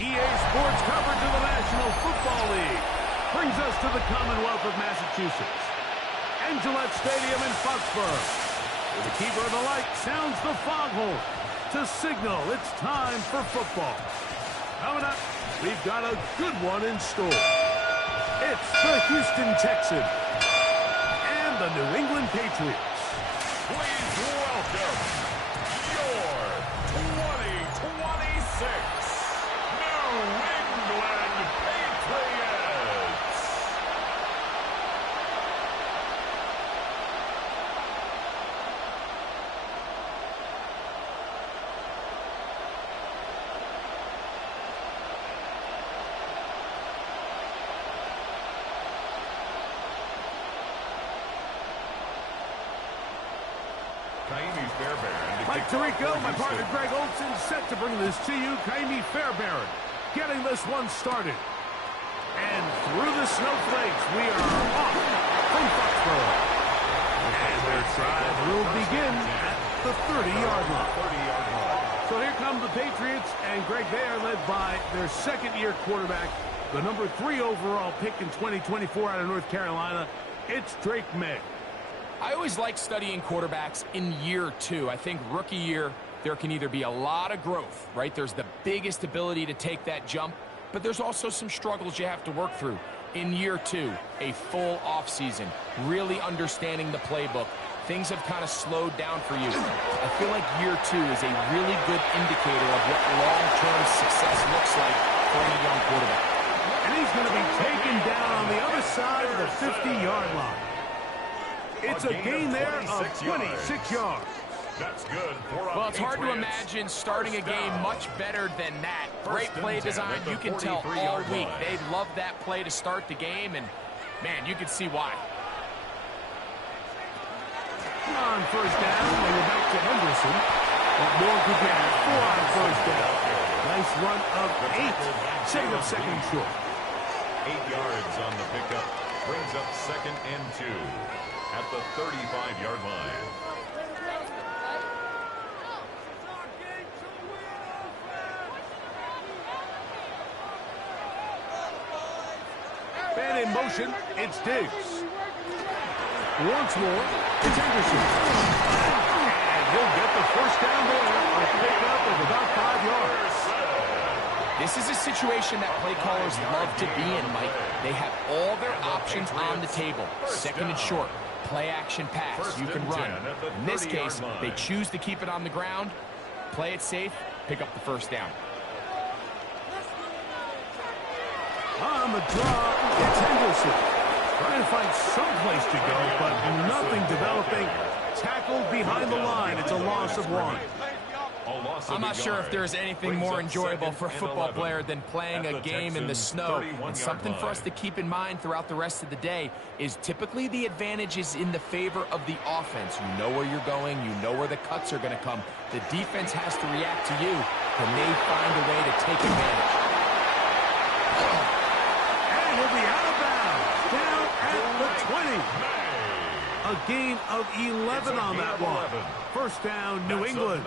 EA Sports coverage of the National Football League brings us to the Commonwealth of Massachusetts and Gillette Stadium in Foxborough, where the keeper of the light sounds the foghorn to signal it's time for football. Coming up, we've got a good one in store. It's the Houston Texans and the New England Patriots. Please welcome your 2026 New England Patriots. Mike Tirico, my partner Greg Olson, set to bring this to you. Kaimi Fairbairn getting this one started. And through the snowflakes, we are off from Foxborough. And their drive will begin at the 30-yard line. So here come the Patriots, and Greg, they are led by their second-year quarterback, the number 3 overall pick in 2024 out of North Carolina. It's Drake May. I always like studying quarterbacks in year 2. I think rookie year, there can either be a lot of growth, right? There's the biggest ability to take that jump, but there's also some struggles you have to work through. In year 2, a full offseason, really understanding the playbook. Things have kind of slowed down for you. I feel like year 2 is a really good indicator of what long-term success looks like for a young quarterback. And he's going to be taken down on the other side of the 50-yard line. It's a gain there of 26 yards. That's good for Well, it's hard to imagine starting a game much better than that. Great play design. You can tell all week. They love that play to start the game, and, man, you can see why. On first down, they were back to Henderson. But Moore could get 4 on first down. Nice run of 8. Setting up second and short. 8 yards on the pickup. Brings up 2nd and 2 at the 35-yard line. Man in motion, it's Diggs. Once more, it's Anderson. And he'll get the first down there. A pickup of about 5 yards. This is a situation that play callers love to be in, Mike. They have all their options on the table. Second and short, play action pass, you can run. In this case, they choose to keep it on the ground, play it safe, pick up the first down. On the draw, it's Henderson. Trying to find some place to go, but nothing developing. Tackled behind the line. It's a loss of 1. I'm not sure if there's anything more enjoyable for a football player than playing a game in the snow. And something for us to keep in mind throughout the rest of the day is typically the advantage is in the favor of the offense. You know where you're going. You know where the cuts are going to come. The defense has to react to you. Can they find a way to take advantage? And he'll be out of bounds. Down at the 20. A gain of 11 on that one. First down, New England.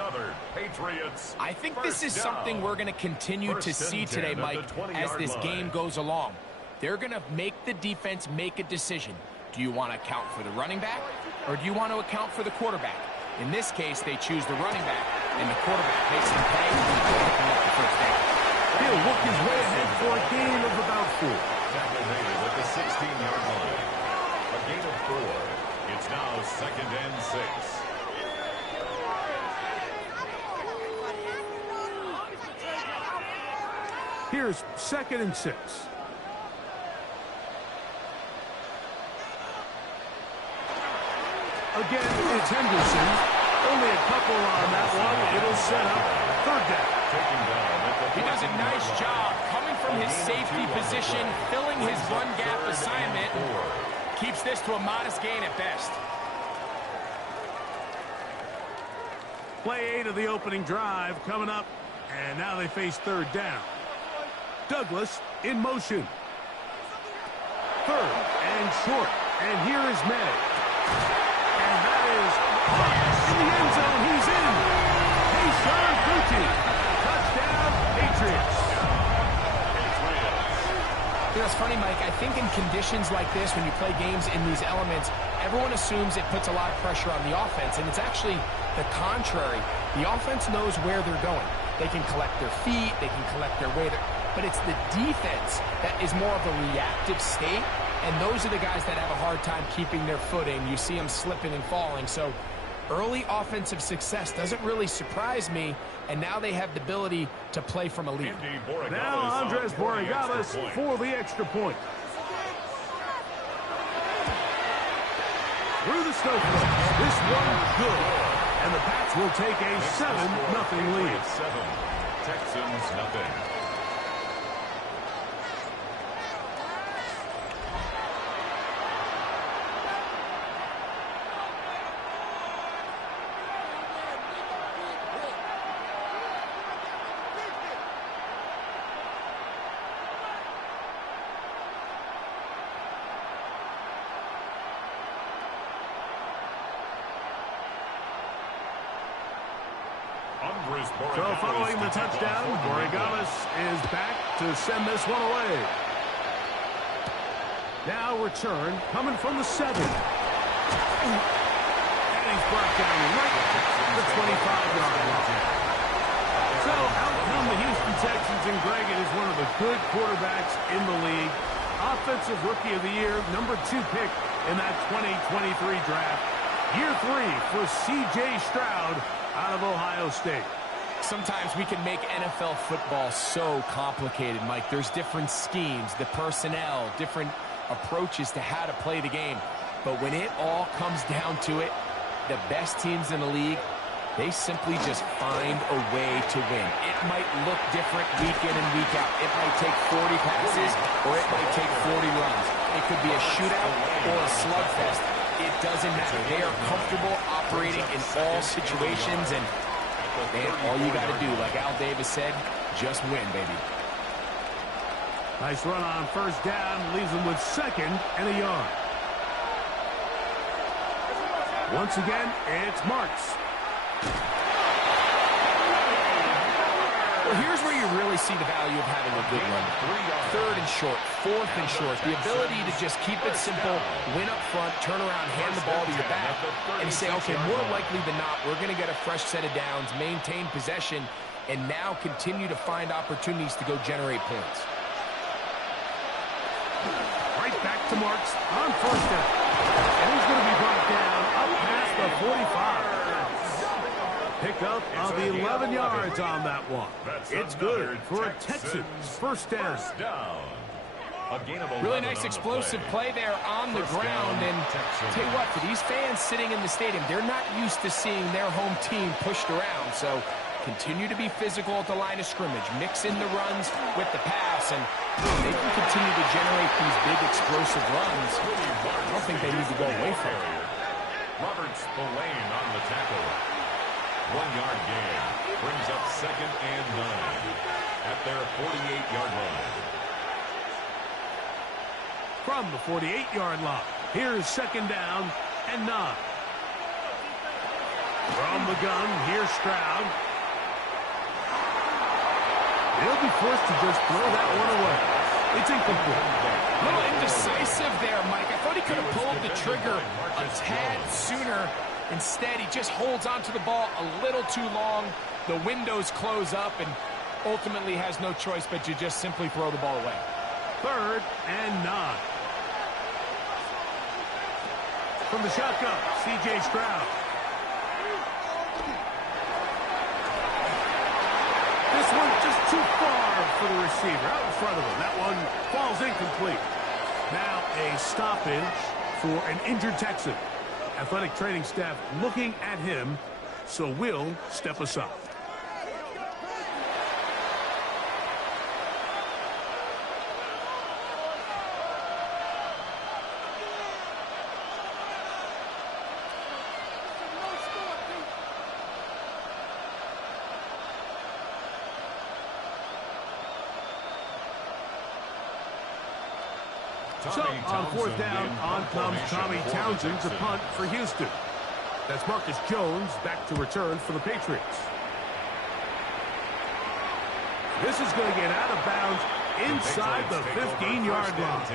I think this is something we're going to continue to see today, Mike, as this game goes along. They're going to make the defense make a decision. Do you want to account for the running back, or do you want to account for the quarterback? In this case, they choose the running back, and the quarterback makes them pay picking up the first down. He'll work his way ahead for a gain of about 4. Tackle made at the 16-yard line. A gain of 4. It's now 2nd and 6. Here's 2nd and 6. Again, it's Henderson. Only a couple on that one. It'll set up 3rd down. He does a nice job coming from from his safety position, filling his run gap assignment. Keeps this to a modest gain at best. Play 8 of the opening drive coming up, and now they face third down. Douglas in motion. Third and short, and here is May. And that is in the end zone. He's in. Keyshawn Boutte. Touchdown, Patriots. You know, it's funny, Mike. I think in conditions like this, when you play games in these elements, everyone assumes it puts a lot of pressure on the offense, and it's actually the contrary. The offense knows where they're going. They can collect their feet, they can collect their weight, but it's the defense that is more of a reactive state, and those are the guys that have a hard time keeping their footing. You see them slipping and falling, so early offensive success doesn't really surprise me, and now they have the ability to play from a lead. Now Andres Borregales for the extra point. Through the snowflakes, this one good. And the Pats will take a 7-0 lead. 7, Texans nothing. So following the touchdown, Borregales is back to send this one away. Now return coming from the 7. And he's brought down right at the 25-yard line. So out come the Houston Texans, and Greg, it is one of the good quarterbacks in the league. Offensive Rookie of the Year, number 2 pick in that 2023 draft. Year 3 for C.J. Stroud out of Ohio State. Sometimes we can make NFL football so complicated, Mike. There's different schemes, the personnel, different approaches to how to play the game. But when it all comes down to it, the best teams in the league, they simply just find a way to win. It might look different week in and week out. It might take 40 passes or it might take 40 runs. It could be a shootout or a slugfest. It doesn't matter. They are comfortable operating in all situations, and man, all you got to do, like Al Davis said, just win, baby. Nice run on first down, leaves them with 2nd and a yard. Once again, it's Marks. Well, here's where you really see the value of having a good run. 3rd and short, 4th and short. The ability to just keep it simple, win up front, turn around, hand the ball to your back, and say, okay, more likely than not, we're going to get a fresh set of downs, maintain possession, and now continue to find opportunities to go generate points. Right back to Marks on first down. And he's going to be brought down up past the 45. Pickup of 11 yards on that one. It's good for a Texans first down. Really nice explosive play there on the ground. And tell you what, for these fans sitting in the stadium, they're not used to seeing their home team pushed around. So continue to be physical at the line of scrimmage. Mix in the runs with the pass, and they can continue to generate these big explosive runs. I don't think they need to go away from it. Robert Spillane on the tackle. 1-yard gain. Brings up 2nd and 9 at their 48-yard line. From the 48-yard line, here's 2nd down and 9. From the gun, here's Stroud. He'll be forced to just throw that one away. It's incomplete. A little indecisive there, Mike. I thought he could have pulled the trigger a tad sooner. Instead, he just holds onto the ball a little too long. The windows close up, and ultimately has no choice but to just simply throw the ball away. 3rd and 9. From the shotgun, C.J. Stroud. This one just too far for the receiver out in front of him. That one falls incomplete. Now a stoppage for an injured Texan. Athletic training staff looking at him, so we'll step aside. So, on fourth down, on comes Tommy Townsend to punt for Houston. That's Marcus Jones back to return for the Patriots. This is going to get out of bounds inside the 15-yard line.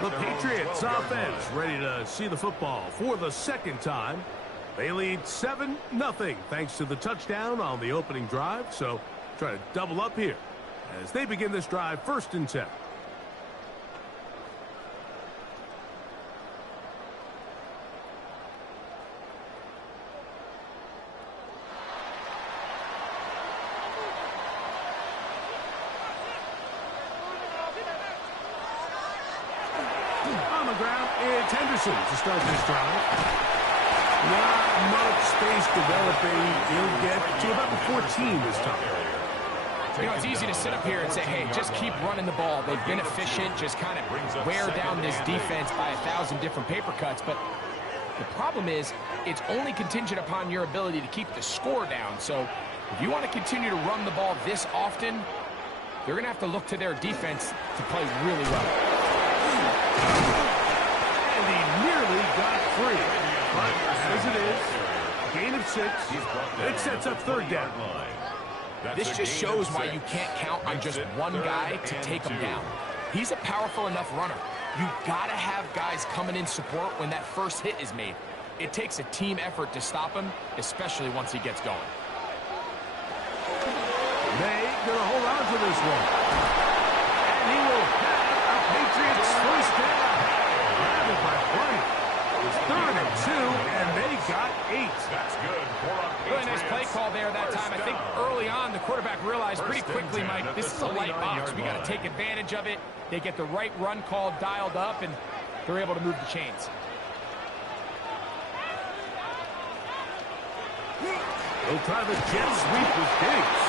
The Patriots offense ready to see the football for the second time. They lead 7-0 thanks to the touchdown on the opening drive. So try to double up here as they begin this drive 1st and 10. On the ground, it's Henderson to start this drive. Not much space developing. He'll get to about the 14 this time. You know, it's easy to sit up here and say, hey, just keep running the ball. They've been efficient, just kind of wear down this defense by 1,000 different paper cuts. But the problem is it's only contingent upon your ability to keep the score down. So if you want to continue to run the ball this often, they're going to have to look to their defense to play really well. And he nearly got free. But as it is, gain of 6. It sets up 3rd down. This just shows why you can't count on just one guy to take him down. He's a powerful enough runner. You gotta have guys coming in support when that first hit is made. It takes a team effort to stop him, especially once he gets going. They gonna hold on to this one. And he will have a Patriots first down. Grab it by plenty. It's 3rd and 2, and they got 8. That's good. Really nice play call there that time. I think early on the quarterback realized pretty quickly, Mike, this is a light box. We got to take advantage of it. They get the right run call dialed up, and they're able to move the chains. They'll try the jet sweep with Diggs.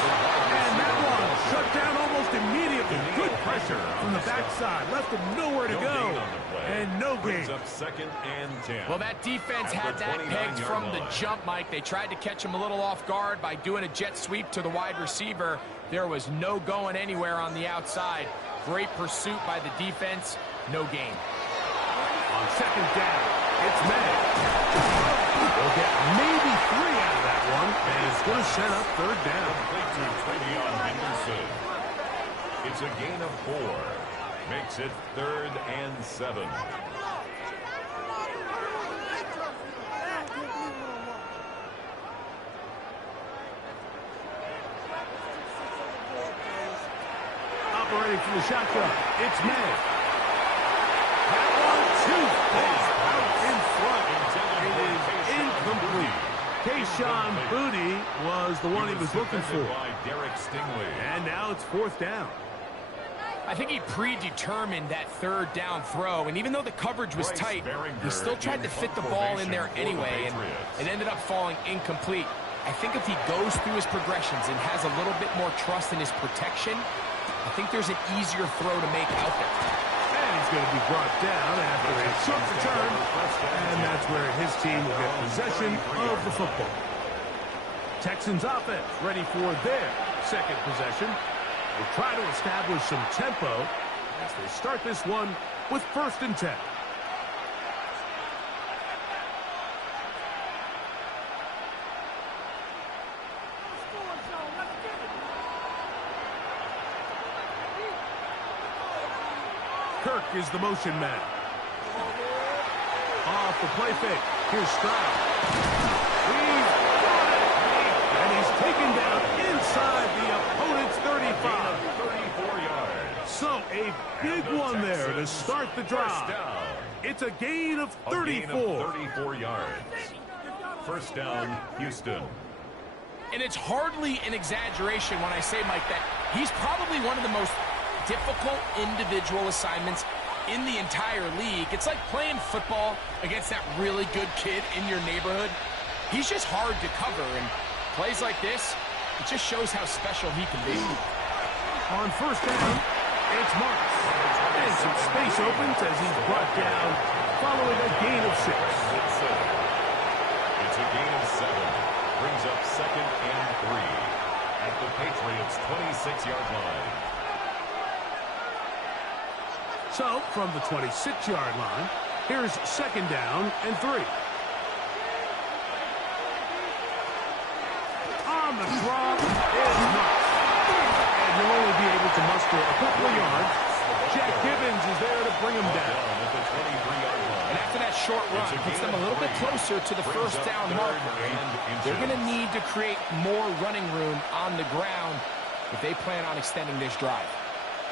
And that one shut down almost immediately. Good pressure from the backside. Left him nowhere to go. And no gain. Up 2nd and 10. Well, that defense had that pegged from the jump, Mike. They tried to catch him a little off guard by doing a jet sweep to the wide receiver. There was no going anywhere on the outside. Great pursuit by the defense. No gain. On 2nd down, it's May. They'll get maybe 3 out of that one, and it's going to set up 3rd down. Complete to Travion Henderson. It's a gain of 4. Makes it 3rd and 7. Operating from the shotgun, it's May. That one too far out in front. It is incomplete. Kayshawn Boutte was the one he was looking for. And now it's 4th down. I think he predetermined that 3rd down throw, and even though the coverage was tight, he still tried to fit the ball in there anyway, and it ended up falling incomplete. I think if he goes through his progressions and has a little bit more trust in his protection, I think there's an easier throw to make out there. And he's going to be brought down after a short return, and that's where his team will get possession of the football. Texans offense ready for their 2nd possession. We'll try to establish some tempo as they start this one with 1st and 10. Kirk is the motion man. Off the play fake. Here's Stroud. He's got it. And he's taken down inside the opponent's 35. 34 yards. So a big one there to start the drive. It's a gain of 34. 34 yards. 1st down, Houston. And it's hardly an exaggeration when I say, Mike, that he's probably one of the most difficult individual assignments in the entire league. It's like playing football against that really good kid in your neighborhood. He's just hard to cover, and plays like this, it just shows how special he can be. On 1st down, it's Marks. And some space opens as he's brought down following a gain of 6. It's a gain of 7. Brings up 2nd and 3 at the Patriots' 26-yard line. So, from the 26-yard line, here's second down and 3. On the drop is Knox. And he'll only be able to muster a couple of yards. Jack Gibbons is there to bring him down. And after that short run, puts them a little bit closer to the first down marker. And they're going to need to create more running room on the ground if they plan on extending this drive.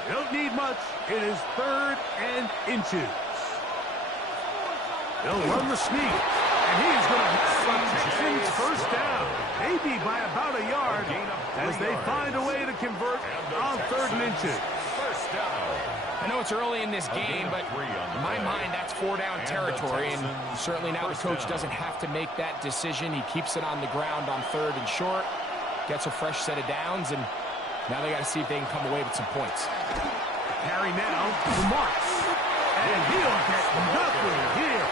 They don't need much. It is 3rd and inches. They'll run the sneak. And he's going to have Texans first down. Maybe by about a yard as they find a way to convert on 3rd and inches. First down. I know it's early in this game, but in my mind, that's 4-down territory. And certainly now the coach doesn't have to make that decision. He keeps it on the ground on 3rd and short, gets a fresh set of downs, and now they got to see if they can come away with some points. Carry now to Marks. And he'll get nothing here.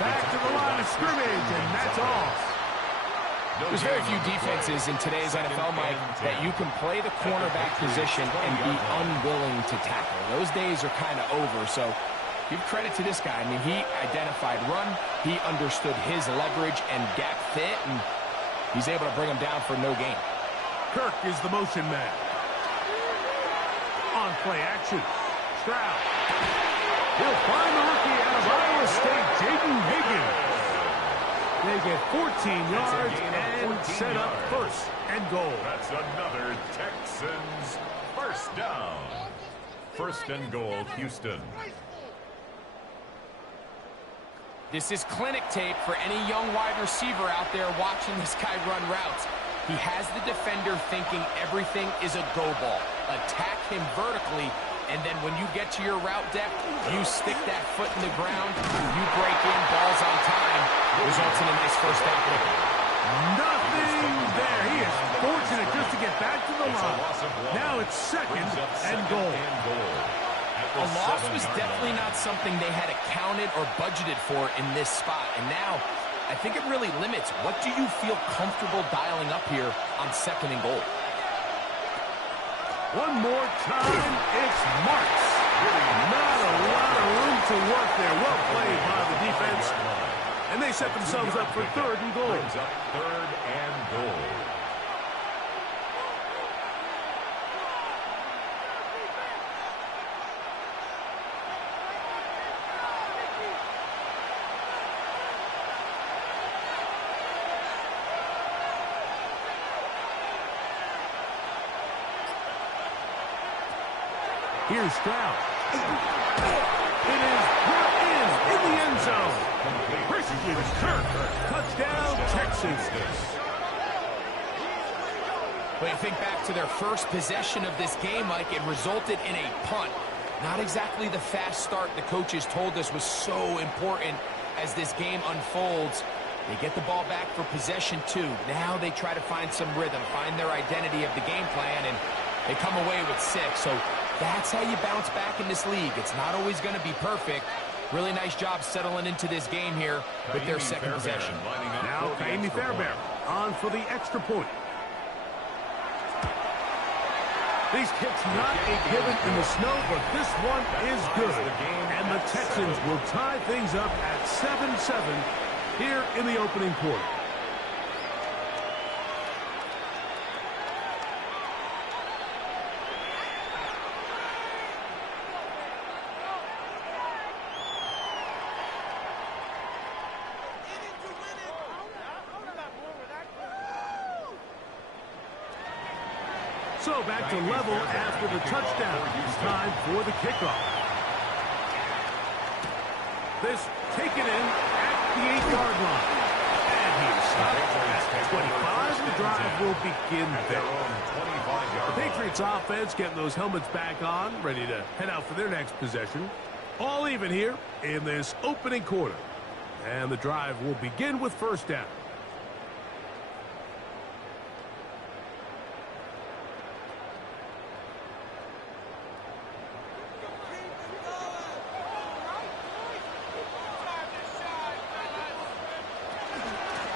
Back to the line of scrimmage, and that's all. There's very few defenses in today's NFL, Mike, that you can play the cornerback position and be unwilling to tackle. Those days are kind of over, so give credit to this guy. I mean, he identified run, he understood his leverage and gap fit, and he's able to bring him down for no gain. Kirk is the motion man. On play action, Stroud. He'll find the rookie out of Iowa State, Jaden Higgins. They get 14 yards and set up 1st and goal. That's another Texans first down. 1st and goal, Houston. This is clinic tape for any young wide receiver out there watching this guy run routes. He has the defender thinking everything is a go ball. Attack him vertically, and then when you get to your route depth, you stick that foot in the ground, you break in, balls on time, results in a nice first down pick. Nothing there. He is fortunate just to get back to the line. Now it's 2nd and goal. A loss was definitely not something they had accounted or budgeted for in this spot, and now I think it really limits what do you feel comfortable dialing up here on 2nd and goal. One more time, it's Marks. Not a lot of room to work there. Well played by the defense. And they set themselves up for 3rd and goal. 3rd and goal. Here's Stroud. It is brought in the end zone. Christian Kirk. Touchdown, Texans. When you think back to their first possession of this game, Mike, it resulted in a punt. Not exactly the fast start the coaches told us was so important as this game unfolds. They get the ball back for possession 2. Now they try to find some rhythm, find their identity of the game plan, and they come away with 6. So that's how you bounce back in this league. It's not always going to be perfect. Really nice job settling into this game here with their 2nd possession. Now Kaimi Fairbairn on for the extra point. These kicks not a given in the snow, but this one is good. And the Texans will tie things up at 7-7 here in the opening quarter. So back to level after the touchdown. It's time for the kickoff. This taken in at the 8-yard line. And he's stopped at 25. The drive will begin there. The Patriots offense getting those helmets back on, ready to head out for their next possession. All even here in this opening quarter. And the drive will begin with 1st down.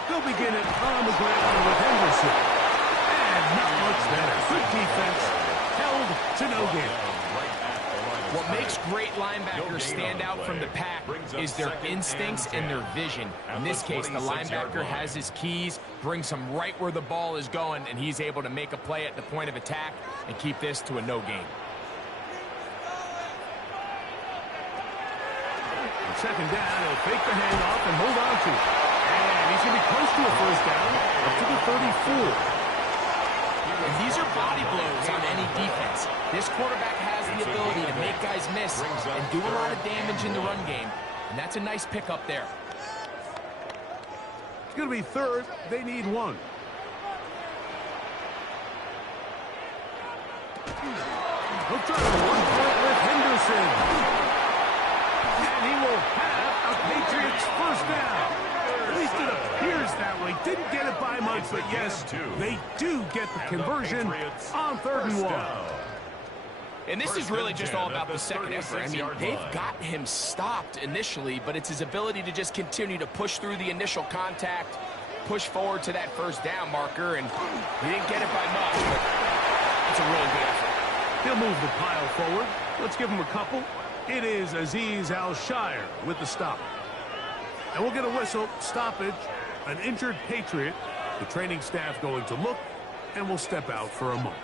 They'll begin it on the ground with Henderson. And not much there. Good defense. Held to no gain. What makes great linebackers stand out from the pack is their instincts and their vision. In this case, the linebacker has his keys, brings him right where the ball is going, and he's able to make a play at the point of attack and keep this to a no gain. Second down, he'll fake the handoff and hold on to it. And he's going to be close to a first down, up to the 34. And these are body blows on any defense. This quarterback has the ability to make guys miss and do a lot of damage in the run game. And that's a nice pickup there. It's going to be third. They need one. He'll try to 1 point with Henderson. And he will have a Patriots first down. At least it appears that way. Didn't get it by much, but yes, they do get the conversion on 3rd and 1. And this is really just all about the second effort. I mean, they've got him stopped initially, but it's his ability to just continue to push through the initial contact, push forward to that first down marker, and he didn't get it by much, but it's a really good effort. He'll move the pile forward. Let's give him a couple. It is Azeez Al-Shire with the stop. And we'll get a whistle, stoppage, an injured Patriot. The training staff going to look, and we'll step out for a moment.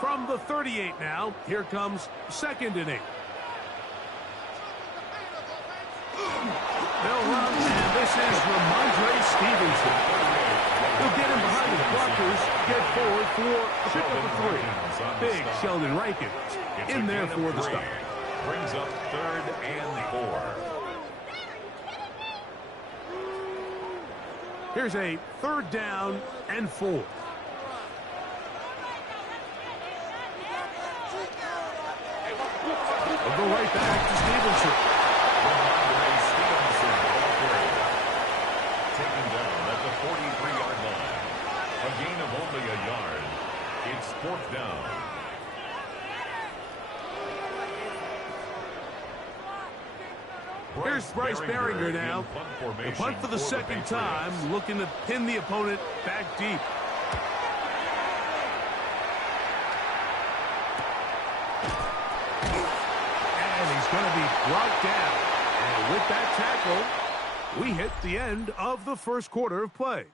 From the 38 now, here comes 2nd and 8. They'll run, and this is Ramondre Stevenson. He'll get him behind the blockers, get forward for a pickup of 3. Big Sheldon Rankins in there for the stop. Brings up 3rd and 4. Here's a 3rd down and 4. Go right back to Stevenson. Taken down at the 43-yard line. A gain of only a yard. It's 4th down. Here's Bryce Behringer now. The punt for the second time, looking to pin the opponent back deep. Going to be brought down. And with that tackle, we hit the end of the first quarter of play.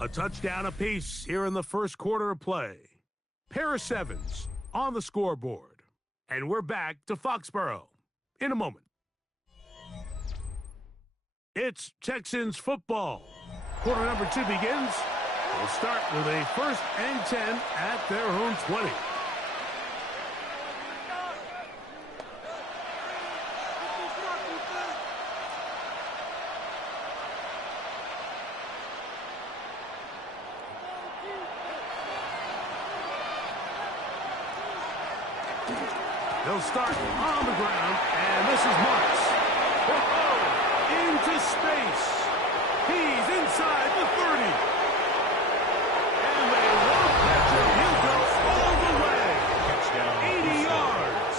A touchdown apiece here in the first quarter of play. Pair of 7s on the scoreboard. And we're back to Foxborough in a moment. It's Texans football. Quarter number 2 begins. We'll start with a 1st and 10 at their own 20. They'll start on the ground, and this is Marks. Into space. He's inside the 30. And they won't catch him. He'll go all the way. Touchdown. 80 yards.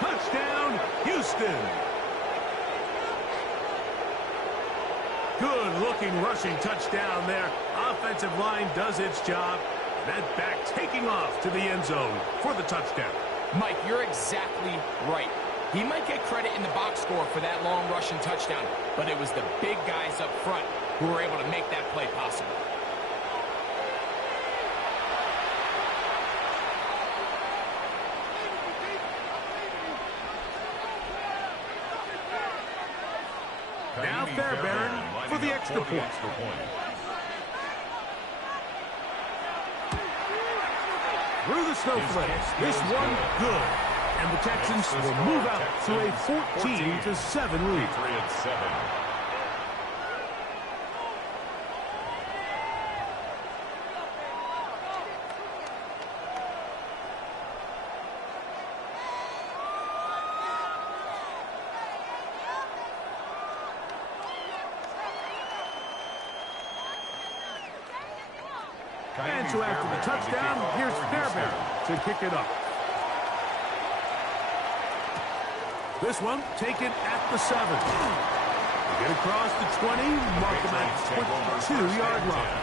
Touchdown, Houston. Good-looking rushing touchdown there. Offensive line does its job. That back taking off to the end zone for the touchdown. Mike, you're exactly right. He might get credit in the box score for that long rushing touchdown, but it was the big guys up front who were able to make that play possible. Now Fairbairn for the extra point. Through the snowflakes, this one good. And the Texans will move out to a 14-7 lead. Patriots 7. And so after the touchdown, here's Fairbairn to kick it up. This one taken at the 7. Get across the 20, mark them at 22-yard line.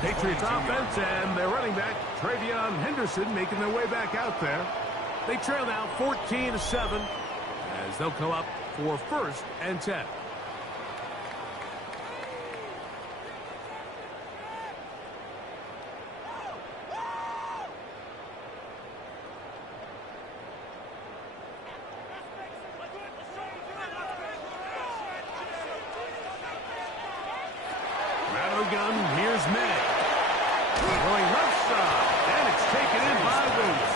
Patriots offense and their running back, Travion Henderson, making their way back out there. They trail now 14-7 as they'll come up for 1st and 10. Gun, here's May. Going left side, and it's taken in by Williams.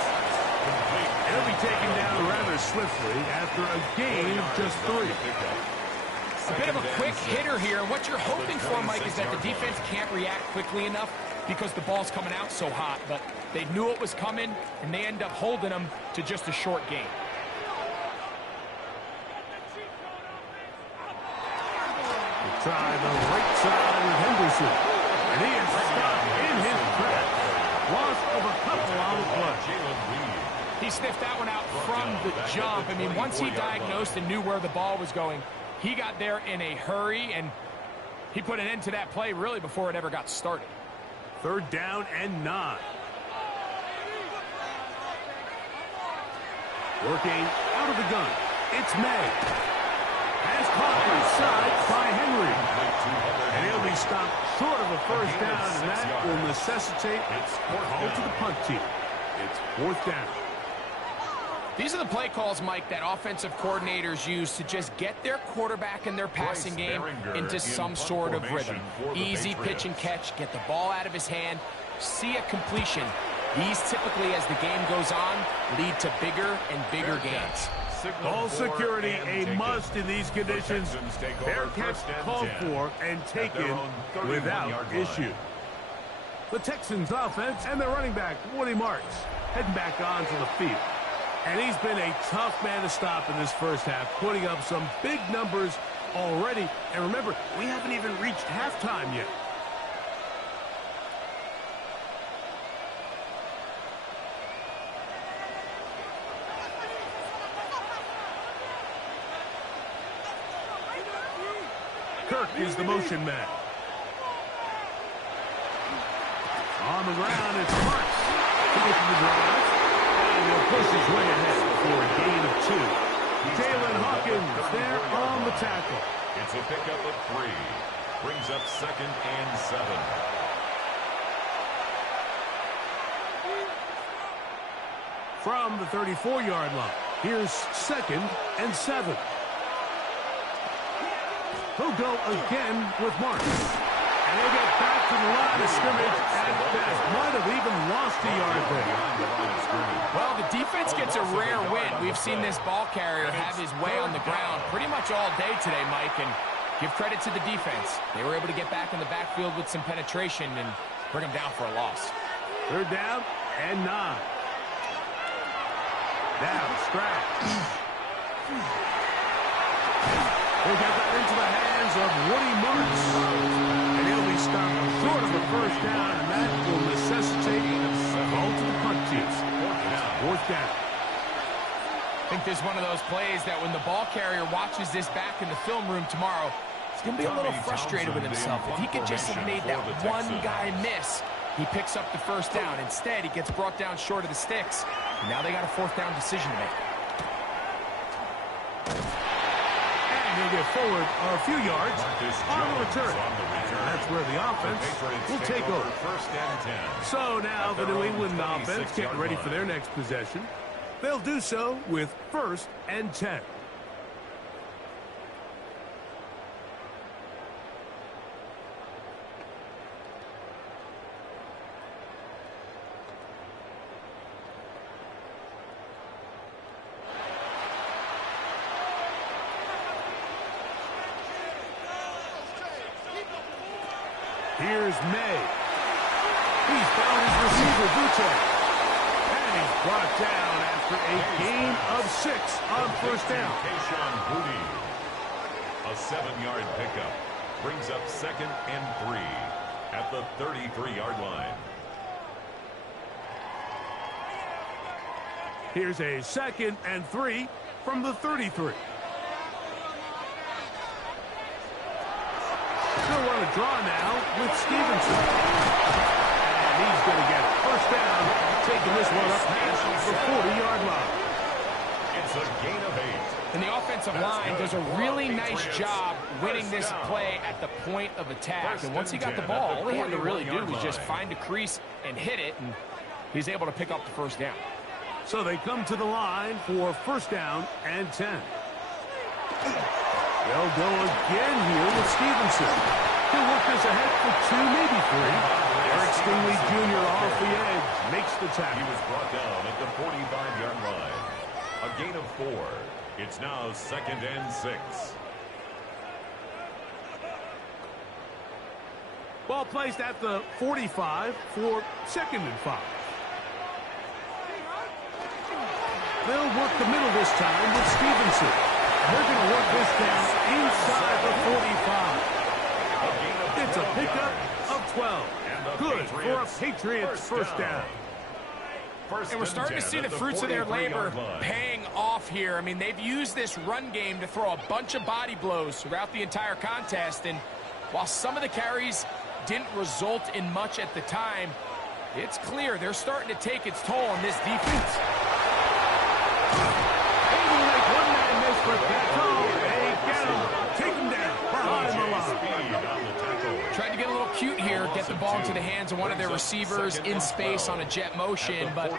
He'll be taken down rather swiftly after a gain of just 3. A bit of a quick hitter here. What you're hoping for, Mike, is that the defense can't react quickly enough because the ball's coming out so hot. But they knew it was coming, and they end up holding them to just a short gain. Try the right side with Henderson. And he is stopped in his tracks. Loss of a couple on the play. He sniffed that one out from the jump. I mean, once he diagnosed and knew where the ball was going, he got there in a hurry, and he put an end to that play really before it ever got started. 3rd down and 9. Working out of the gun. It's May. Pass caught inside by Henry. And he'll be stopped short of a 1st down, and that will necessitate a call to the punt team. It's 4th down. These are the play calls, Mike, that offensive coordinators use to just get their quarterback and their passing game into some sort of rhythm. Easy pitch and catch, get the ball out of his hand, see a completion. These typically, as the game goes on, lead to bigger and bigger gains. Ball security a must in these conditions. Fair catch called for and taken without issue. The Texans offense and their running back, Woody Marks, heading back onto the field. And he's been a tough man to stop in this first half, putting up some big numbers already. And remember, we haven't even reached halftime yet. Kirk is the motion man. On the ground, it's Marks. Taking the drive. And he'll push his way ahead for a gain of 2. Jalen Hawkins there on the tackle. It's a pickup of 3. Brings up 2nd and 7. From the 34-yard line, here's 2nd and 7. He'll go again with Marks. And he'll get back to the line of scrimmage at best. Might have even lost a yard there. Well, the defense gets a rare win. We've seen this ball carrier have his way on the ground pretty much all day today, Mike, and give credit to the defense. They were able to get back in the backfield with some penetration and bring him down for a loss. 3rd down and 9. Now, Stroud. He'll get that into the hands of Woody Marks. And he'll be stopped short of the 1st down, and that will necessitate a call to the punt team. 4th down. I think there's one of those plays that when the ball carrier watches this back in the film room tomorrow, he's going to be a little frustrated with himself. If he could just have made that one guy miss, he picks up the 1st down. Instead, he gets brought down short of the sticks. Now they got a 4th down decision to make. He'll get forward a few yards on the return. That's where the offense will take over. 1st and 10. So now the New England offense getting ready for their next possession. They'll do so with 1st and 10. Here's May. He's found his receiver, Butte. And he's brought down after a gain of 6 on 1st down. A 7-yard pickup. Brings up 2nd and 3. at the 33-yard line. Here's a 2nd and 3 from the 33. They'll run a draw now with Stevenson. And he's going to get first down, taking this one up past the 40-yard line. It's a gain of 8. And the offensive line does a really nice job winning this play at the point of attack. And once he got the ball, all he had to really do was just find a crease and hit it, and he's able to pick up the first down. So they come to the line for first down and 10. They'll go again here with Stevenson. He'll work this ahead for 2, maybe 3. Eric Stingley Jr. off the edge makes the tackle. He was brought down at the 45-yard line. A gain of 4. It's now 2nd and 6. Ball placed at the 45 for 2nd and 5. They'll work the middle this time with Stevenson. They're going to work this down inside the 45. It's a pickup of 12. Good for a Patriots first down. And we're starting to see the fruits of their labor paying off here. I mean, they've used this run game to throw a bunch of body blows throughout the entire contest. And while some of the carries didn't result in much at the time, it's clear they're starting to take its toll on this defense. Take him down behind the line. Tried to get a little cute here, get the ball into the hands of one of their receivers in space on a jet motion, but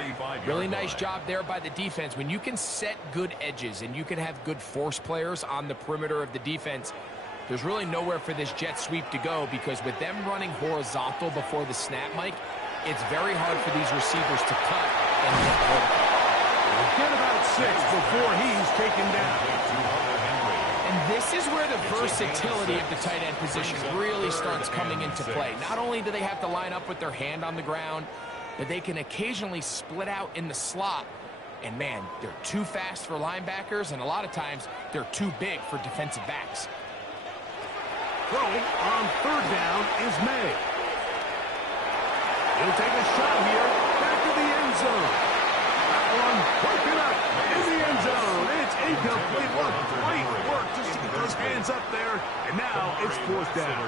really nice job there by the defense. When you can set good edges and you can have good force players on the perimeter of the defense, there's really nowhere for this jet sweep to go, because with them running horizontal before the snap, Mike, it's very hard for these receivers to cut and get vertical. Get about 6 before he's taken down. And this is where the versatility of the tight end position really starts coming into play. Not only do they have to line up with their hand on the ground, but they can occasionally split out in the slot. And man, they're too fast for linebackers, and a lot of times they're too big for defensive backs. Throwing on 3rd down is May. He'll take a shot here, back to the end zone. One broken up in the end zone. It's incomplete. What great work just to get those hands up there. And now it's 4th down.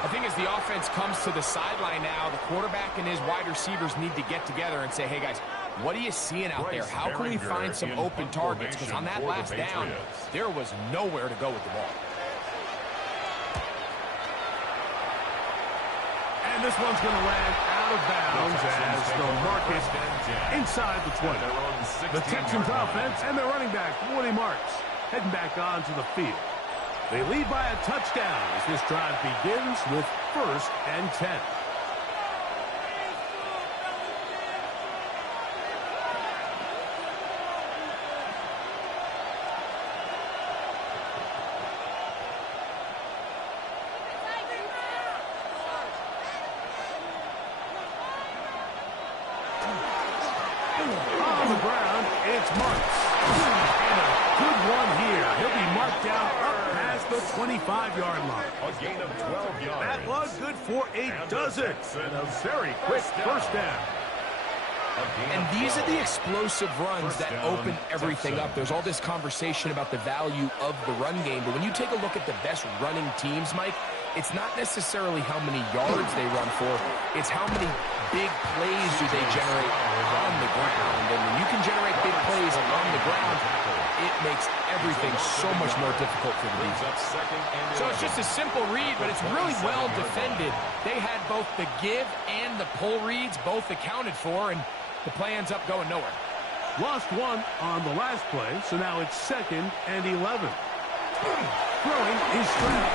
I think as the offense comes to the sideline now, the quarterback and his wide receivers need to get together and say, hey guys, what are you seeing out there? How can we find some open targets? Because on that last down, there was nowhere to go with the ball. And this one's going to land out of bounds as the market inside the 20. The Texans offense and their running back, Woody Marks, heading back onto the field. They lead by a touchdown as this drive begins with 1st and 10. On the ground, it's Marks. And a good one here. He'll be marked down up past the 25-yard line. A gain of 12 yards. That was good for a dozen. And a very quick first down. And these are the explosive runs that open everything up. There's all this conversation about the value of the run game, but when you take a look at the best running teams, Mike, it's not necessarily how many yards they run for, it's how many big plays do they generate on the ground. And when you can generate big plays on the ground, it makes everything so much more difficult for the defense. So it's just a simple read, but it's really well defended. They had both the give and the pull reads both accounted for, and the play ends up going nowhere. Lost one on the last play, so now it's 2nd and 11. Throwing is Stroud.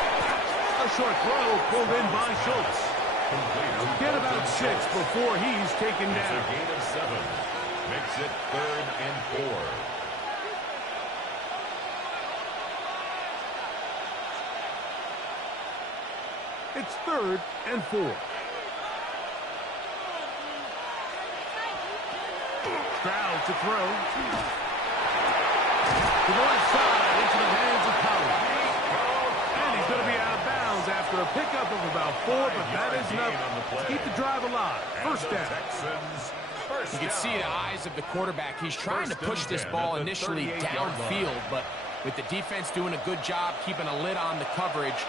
A short throw pulled in by Schultz. Get about 6 before he's taken down. It's a gain of 7. Makes it 3rd and 4. It's 3rd and 4. Stroud to throw. To the left side, into the hands of Powell. And he's going to be out of bounds after after a pickup of about 4, but that is enough to keep the drive alive. First down. You can see the eyes of the quarterback. He's trying to push this ball initially downfield, but with the defense doing a good job keeping a lid on the coverage,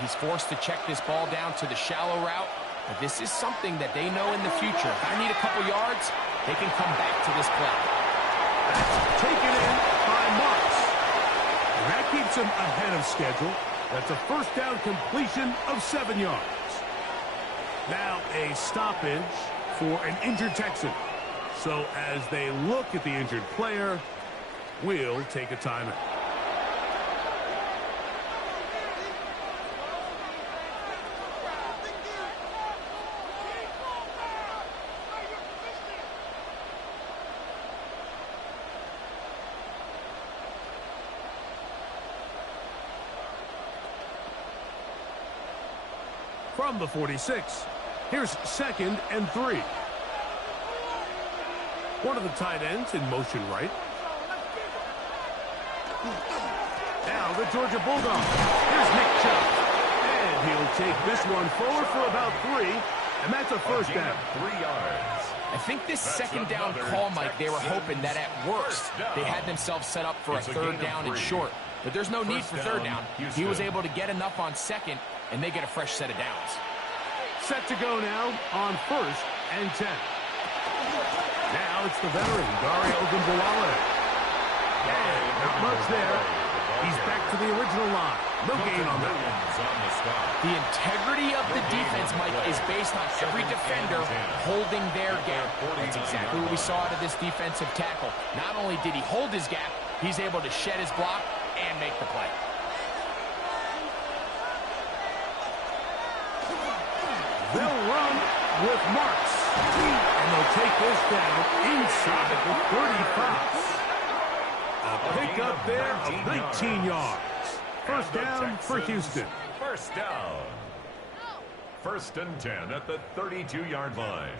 he's forced to check this ball down to the shallow route. But this is something that they know in the future. If I need a couple yards, they can come back to this play. That's taken in by Marks. And that keeps him ahead of schedule. That's a first down completion of 7 yards. Now a stoppage for an injured Texan. So as they look at the injured player, we'll take a timeout. From the 46, here's 2nd and 3. One of the tight ends in motion right. Now the Georgia Bulldogs. Here's Nick Chubb. And he'll take this one forward for about 3, and that's a first down. 3 yards. I think this second down call, Mike, they were hoping that at worst they had themselves set up for a third down and short. But there's no need for third down. He was able to get enough on second, and they get a fresh set of downs. Set to go now on 1st and 10. Now it's the veteran, Dario Ogunbowale. And not much there. He's back to the original line. No gain on that one. The integrity of the defense, Mike, is based on every defender holding their gap. That's exactly what we saw out of this defensive tackle. Not only did he hold his gap, he's able to shed his block and make the play. They'll run with Marks. And they'll take this down inside the 35. A pickup there of 19 yards. First down for Houston. First down. 1st and 10 at the 32-yard line.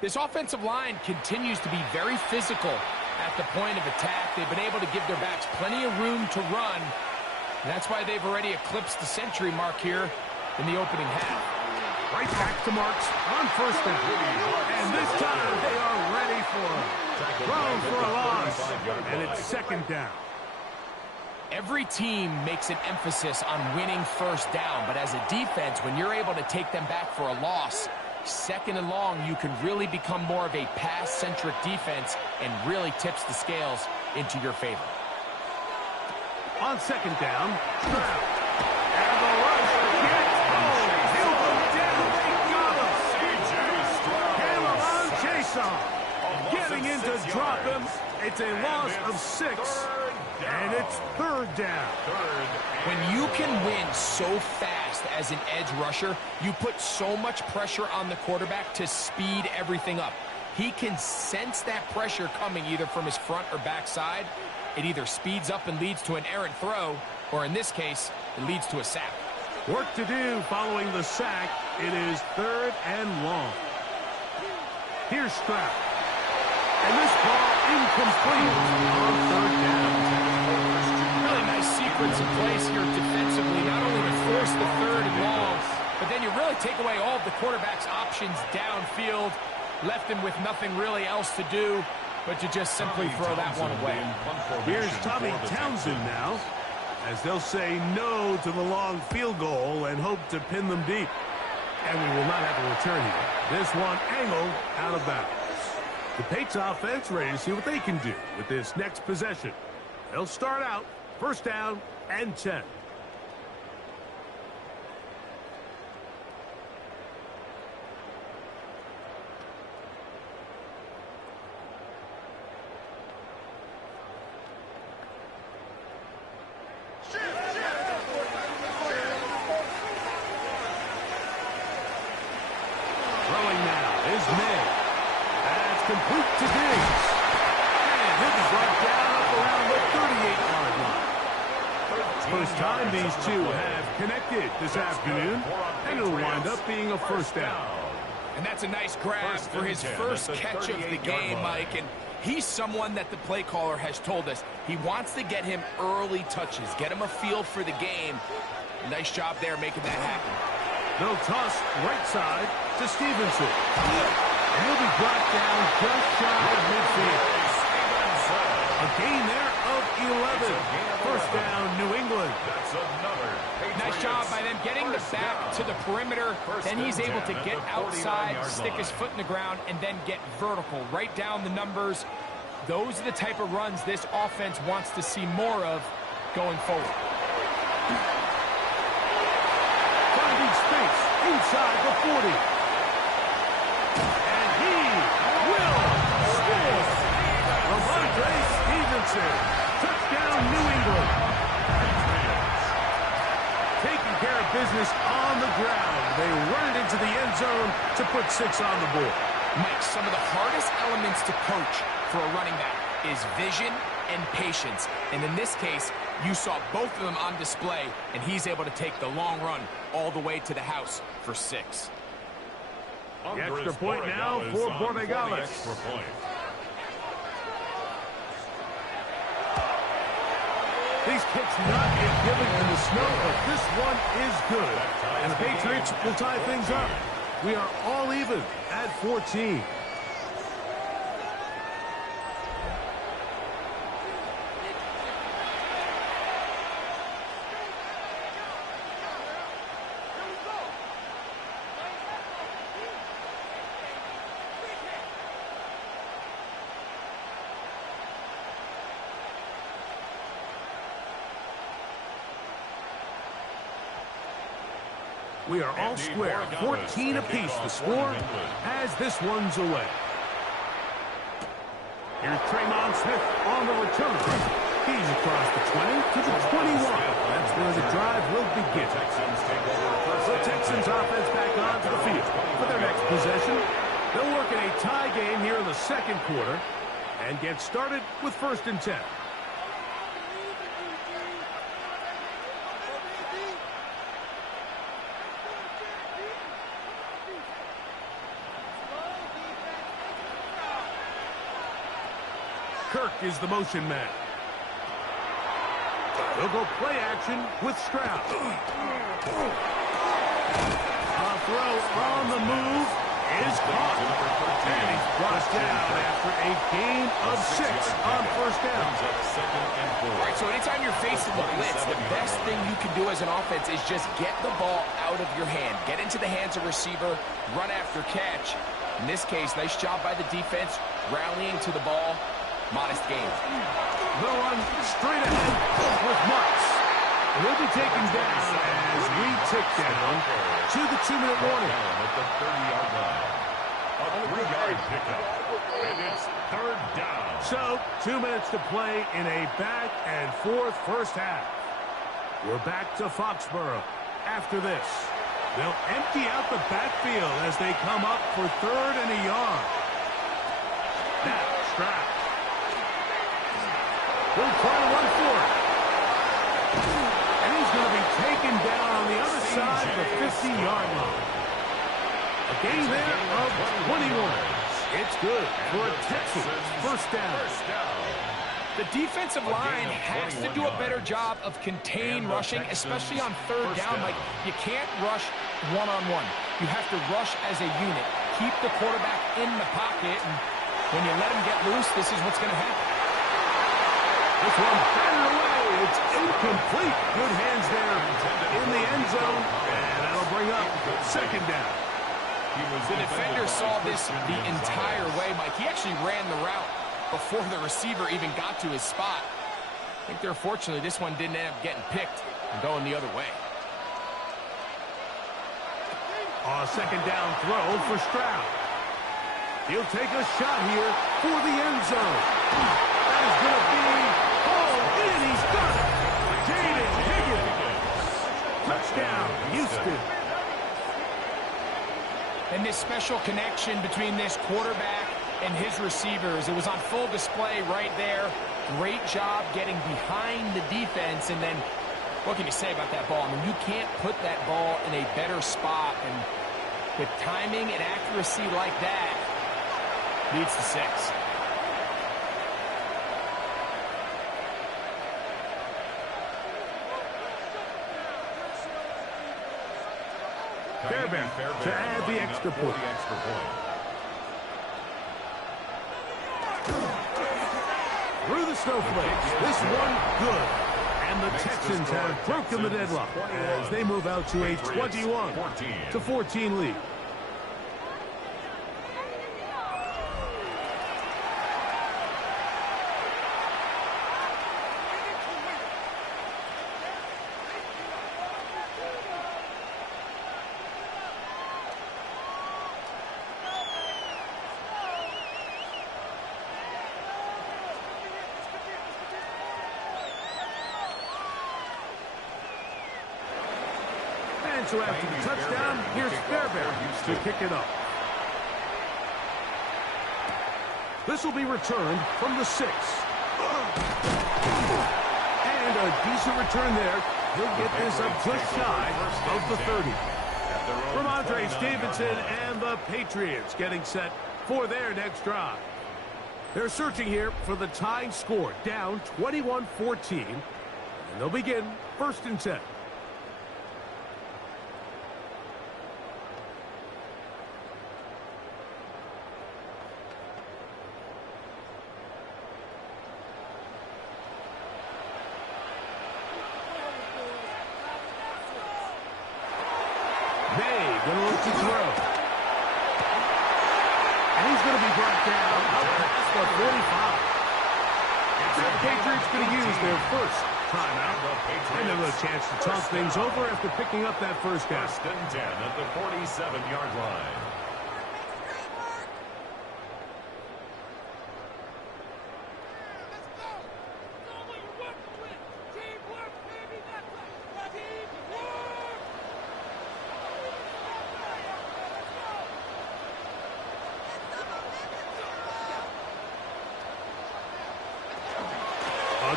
This offensive line continues to be very physical at the point of attack. They've been able to give their backs plenty of room to run. And that's why they've already eclipsed the century mark here in the opening half. Right back to Marks on 1st down. And this time they are ready for it. Thrown for a loss. And it's 2nd down. Every team makes an emphasis on winning first down, but as a defense, when you're able to take them back for a loss, 2nd and long, you can really become more of a pass-centric defense and really tips the scales into your favor. On 2nd down, Stroud. And the rush gets home. He'll go down. They got him. Cameron Chason getting in to drop him. It's a loss of 6. And it's 3rd down. When you can win so fast as an edge rusher, you put so much pressure on the quarterback to speed everything up. He can sense that pressure coming either from his front or back side. It either speeds up and leads to an errant throw, or in this case, it leads to a sack. Work to do following the sack. It is 3rd and long. Here's Stroud. And this ball incomplete on 3rd down. Really nice sequence of plays here defensively, not only to force the 3rd and long, but then you really take away all of the quarterback's options downfield, left him with nothing really else to do but to just simply throw that one away. Here's Tommy Townsend now, as they'll say no to the long field goal and hope to pin them deep. And we will not have a return here. This one angled out of bounds. The Patriots offense ready to see what they can do with this next possession. They'll start out 1st down and 10. Throwing now is May. That's complete to Diggs. And he'll be brought down up around the 38-yard line. First time these two have connected this afternoon, and it'll wind up being a 1st down. And that's a nice grab for his first catch of the game, Mike. And he's someone that the play caller has told us he wants to get him early touches, get him a feel for the game. Nice job there making that happen. They'll toss right side to Stevenson. And he'll be brought down just shy of midfield. A gain there of 11. First down, New England. That's another. Nice job by them getting the back to the perimeter. Then he's able to get outside, stick his foot in the ground, and then get vertical. Right down the numbers. Those are the type of runs this offense wants to see more of going forward. Finding space inside the 40. And he will score. Ramondre Stevenson. Touchdown, New England. Taking care of business on the ground. They run it into the end zone to put 6 on the board. Mike, some of the hardest elements to coach for a running back is vision and patience. And in this case, you saw both of them on display, and he's able to take the long run all the way to the house for 6. The extra point now for Borregales. These kicks not a given in the snow, but this one is good. And the Patriots will tie things up. We are all even at 14. We are all square, 14 apiece the score as this one's away. Here's Tremon Smith on the return. He's across the 20 to the 21. That's where the drive will begin. The Texans offense back onto the field for their next possession. They'll work in a tie game here in the second quarter and get started with 1st and 10. Kirk is the motion man. He'll go play action with Stroud. A throw on the move is caught. And he's brought down after a gain of 6 on 1st down. All right, so anytime you're facing the blitz, the best thing you can do as an offense is just get the ball out of your hand. Get into the hands of receiver, run after catch. In this case, nice job by the defense, rallying to the ball. Modest gain. They'll run straight ahead with Marks. And he'll be taken down as we tick down to the 2-minute warning. At the 30-yard line. A 3-yard pickup. And it's 3rd down. So, 2 minutes to play in a back-and-forth first half. We're back to Foxborough. After this, they'll empty out the backfield as they come up for 3rd and a yard. Now, Stroud. He'll try to run for it. And he's going to be taken down on the other side of the 50-yard line. A gain there of 21. It's good for a Texans 1st down. The defensive line has to do a better job of contain rushing, especially on 3rd down. Like, you can't rush one-on-one. You have to rush as a unit. Keep the quarterback in the pocket, and when you let him get loose, this is what's going to happen. This one batted away. It's incomplete. Good hands there in the end zone. And that'll bring up 2nd down. The defender saw this the entire way, Mike. He actually ran the route before the receiver even got to his spot. I think they're fortunately this one didn't end up getting picked and going the other way. A 2nd down throw for Stroud. He'll take a shot here for the end zone. That is going to be hauled in. He's got it. Jaden Higgins. Touchdown, Houston. And this special connection between this quarterback and his receivers, it was on full display right there. Great job getting behind the defense. And then, what can you say about that ball? I mean, you can't put that ball in a better spot. And with timing and accuracy like that, leads to 6. Fairbairn to add the extra point. Through the snowflakes. This one good. And the Texans have broken the deadlock as they move out to a 21-14 lead. So after the touchdown, here's Fairbairn to kick it up. This will be returned from the 6. And a decent return there. He'll get this up just shy of the 30. From Andre Stevenson and the Patriots getting set for their next drive. They're searching here for the tying score, down 21-14. And they'll begin 1st and 10. Gonna look to throw. And he's going to be brought down up past the 45. The Patriots going to use their first timeout. And they'll have a chance to talk things over after picking up that first down. 1st and 10 at the 47-yard line.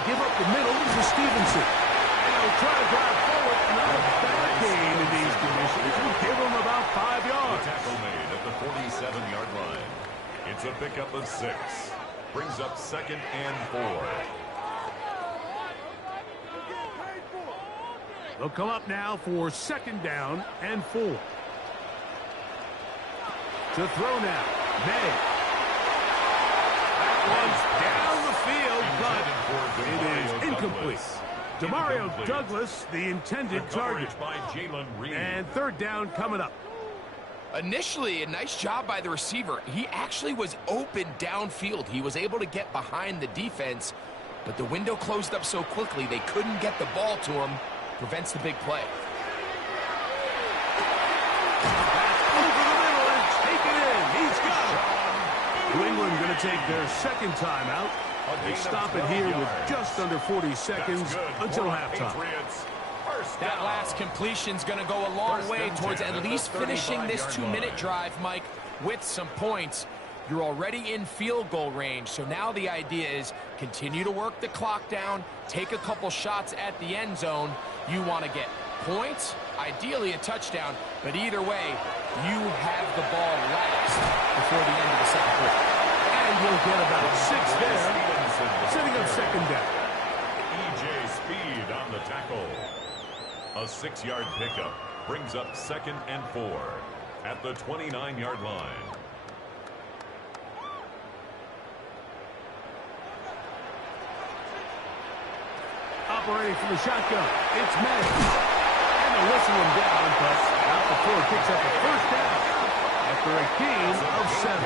Give up the middle to Stevenson. And he'll try to drive forward. Another bad gain in these conditions. We'll give him about 5 yards. The tackle made at the 47-yard line. It's a pickup of 6. Brings up 2nd and 4. They'll come up now for 2nd down and 4. To throw now. May. That one's down the field, but it is incomplete. Demario Douglas, the intended target. And 3rd down coming up. Initially, a nice job by the receiver. He actually was open downfield. He was able to get behind the defense, but the window closed up so quickly they couldn't get the ball to him. Prevents the big play. Over the middle and take it in. He's got it. New England going to take their 2nd timeout. They stop it here with just under 40 seconds until halftime. That last completion's going to go a long way towards at least finishing this 2-minute drive, Mike, with some points. You're already in field goal range, so now the idea is continue to work the clock down, take a couple shots at the end zone. You want to get points, ideally a touchdown, but either way, you have the ball last before the end of the 2nd quarter. And you'll get about 6 there, setting up 2nd down. E.J. Speed on the tackle. A 6-yard pickup brings up 2nd and 4 at the 29-yard line. Operating from the shotgun, it's May. And they'll whistle him down, but not before he picks up a 1st down after a gain of 7.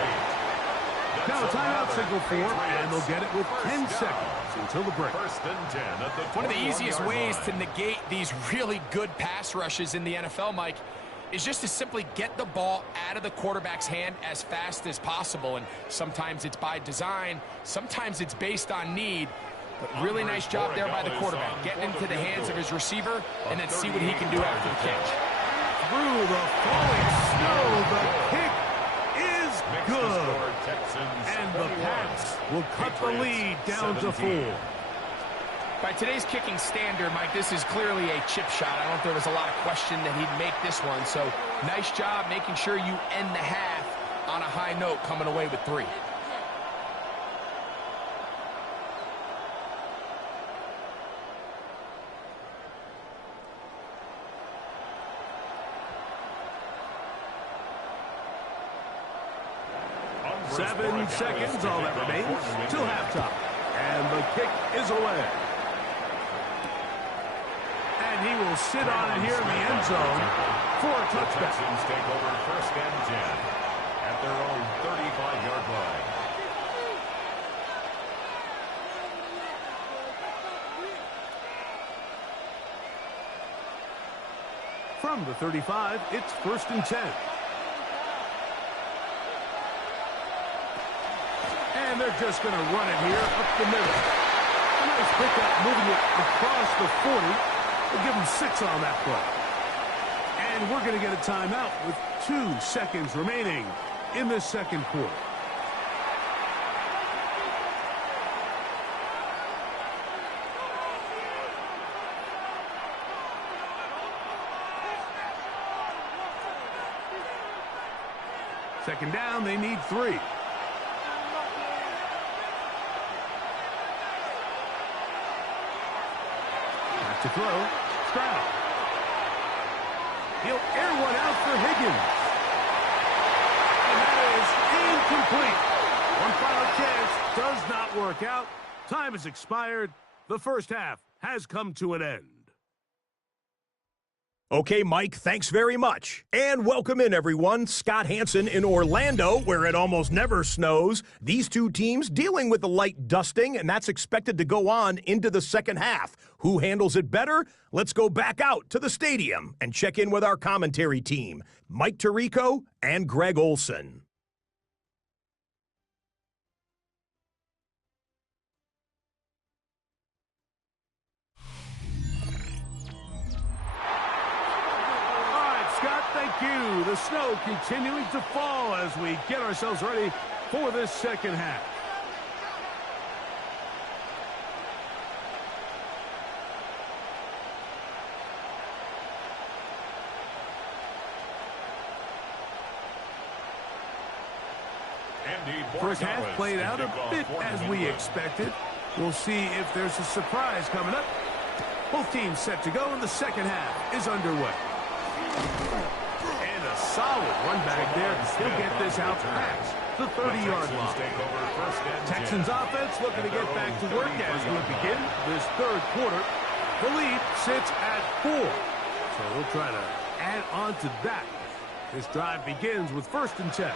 Now a timeout signal for, and they'll get it with 10 seconds until the break. 1st and 10 at the 21-yard line. One of the easiest ways to negate these really good pass rushes in the NFL, Mike, is just to simply get the ball out of the quarterback's hand as fast as possible. And sometimes it's by design, sometimes it's based on need. But really nice job there by the quarterback, getting into the hands of his receiver and then see what he can do after the catch. Through the falling snow, the kick is good. And the Pats will cut the lead down to 4. By today's kicking standard, Mike, this is clearly a chip shot. I don't think there was a lot of question that he'd make this one. So nice job making sure you end the half on a high note, coming away with 3. 7 seconds, all that remains till halftime. And the kick is away. And he will sit on it here in the end zone for a touchback. Texans take over 1st and 10 at their own 35-yard line. From the 35, it's 1st and 10. And they're just going to run it here up the middle. A nice pickup moving it across the 40. We'll give them 6 on that play. And we're going to get a timeout with 2 seconds remaining in the second quarter. Second down, they need 3. Back to throw. Stroud. He'll air one out for Higgins. And that is incomplete. One final chance does not work out. Time has expired. The first half has come to an end. Okay, Mike, thanks very much. And welcome in, everyone. Scott Hansen in Orlando, where it almost never snows. These two teams dealing with a light dusting, and that's expected to go on into the second half. Who handles it better? Let's go back out to the stadium and check in with our commentary team, Mike Tirico and Greg Olson. Scott, thank you. The snow continuing to fall as we get ourselves ready for this second half. First half played out a bit as we expected. We'll see if there's a surprise coming up. Both teams set to go, and the second half is underway. And a solid run back there. He'll get this out past the 30-yard line. Texans offense looking to get back to work as we begin this third quarter. The lead sits at 4. So we'll try to add on to that. This drive begins with 1st and 10.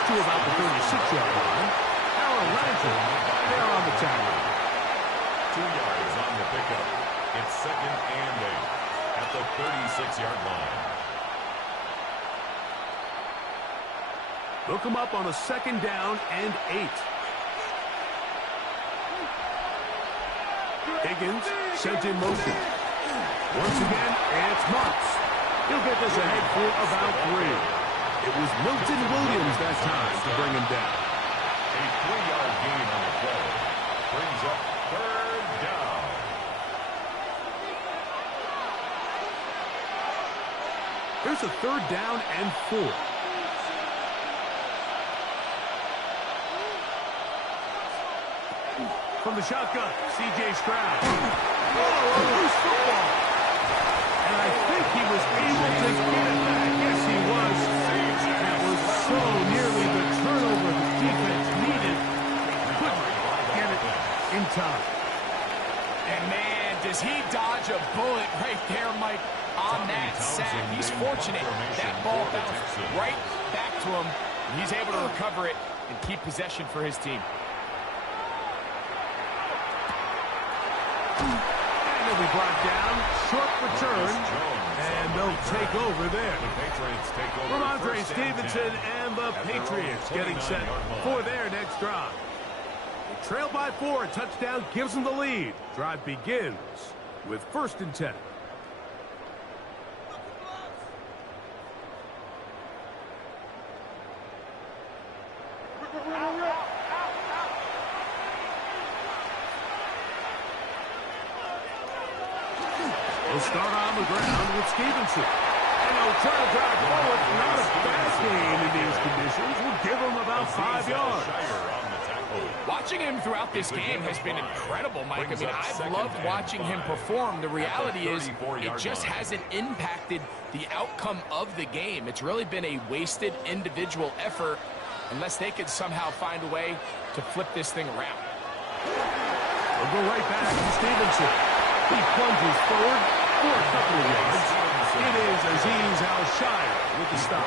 To about the 36-yard line. Aaron Lantern there on the tackle. 2 yards on the pickup. It's 2nd and 8 at the 36-yard line. Look him up on a 2nd down and 8. Higgins sent in motion. Once again, it's Moss. He'll get this ahead for about 3. It was Milton Williams that time to bring him down. A 3-yard gain on the play. Brings up 3rd down. Here's a 3rd down and 4. From the shotgun, C.J. Stroud. Oh, a loose football. And I think he was able to get it back. Yes, he was. So nearly the turnover the defense needed. Couldn't get it in time. And man, does he dodge a bullet right there, Mike, on that sack. He's fortunate. That ball bounced right back to him. He's able to recover it and keep possession for his team. And he'll be brought down. Short return. And they'll take over there. Ramondre Stevenson and the Patriots getting set for their next drive. Trailed by 4, a touchdown gives them the lead. Drive begins with 1st and 10. They'll start on the ground with Stevenson. And he'll try to drive forward. Not a bad game in these conditions. Watching him throughout this game has been incredible, Mike. I mean, I've loved watching him perform. The reality is it just hasn't impacted the outcome of the game. It's really been a wasted individual effort unless they could somehow find a way to flip this thing around. We'll go right back to Stevenson. He plunges forward for a couple of yards. It is Aziz Al-Shire with the stop.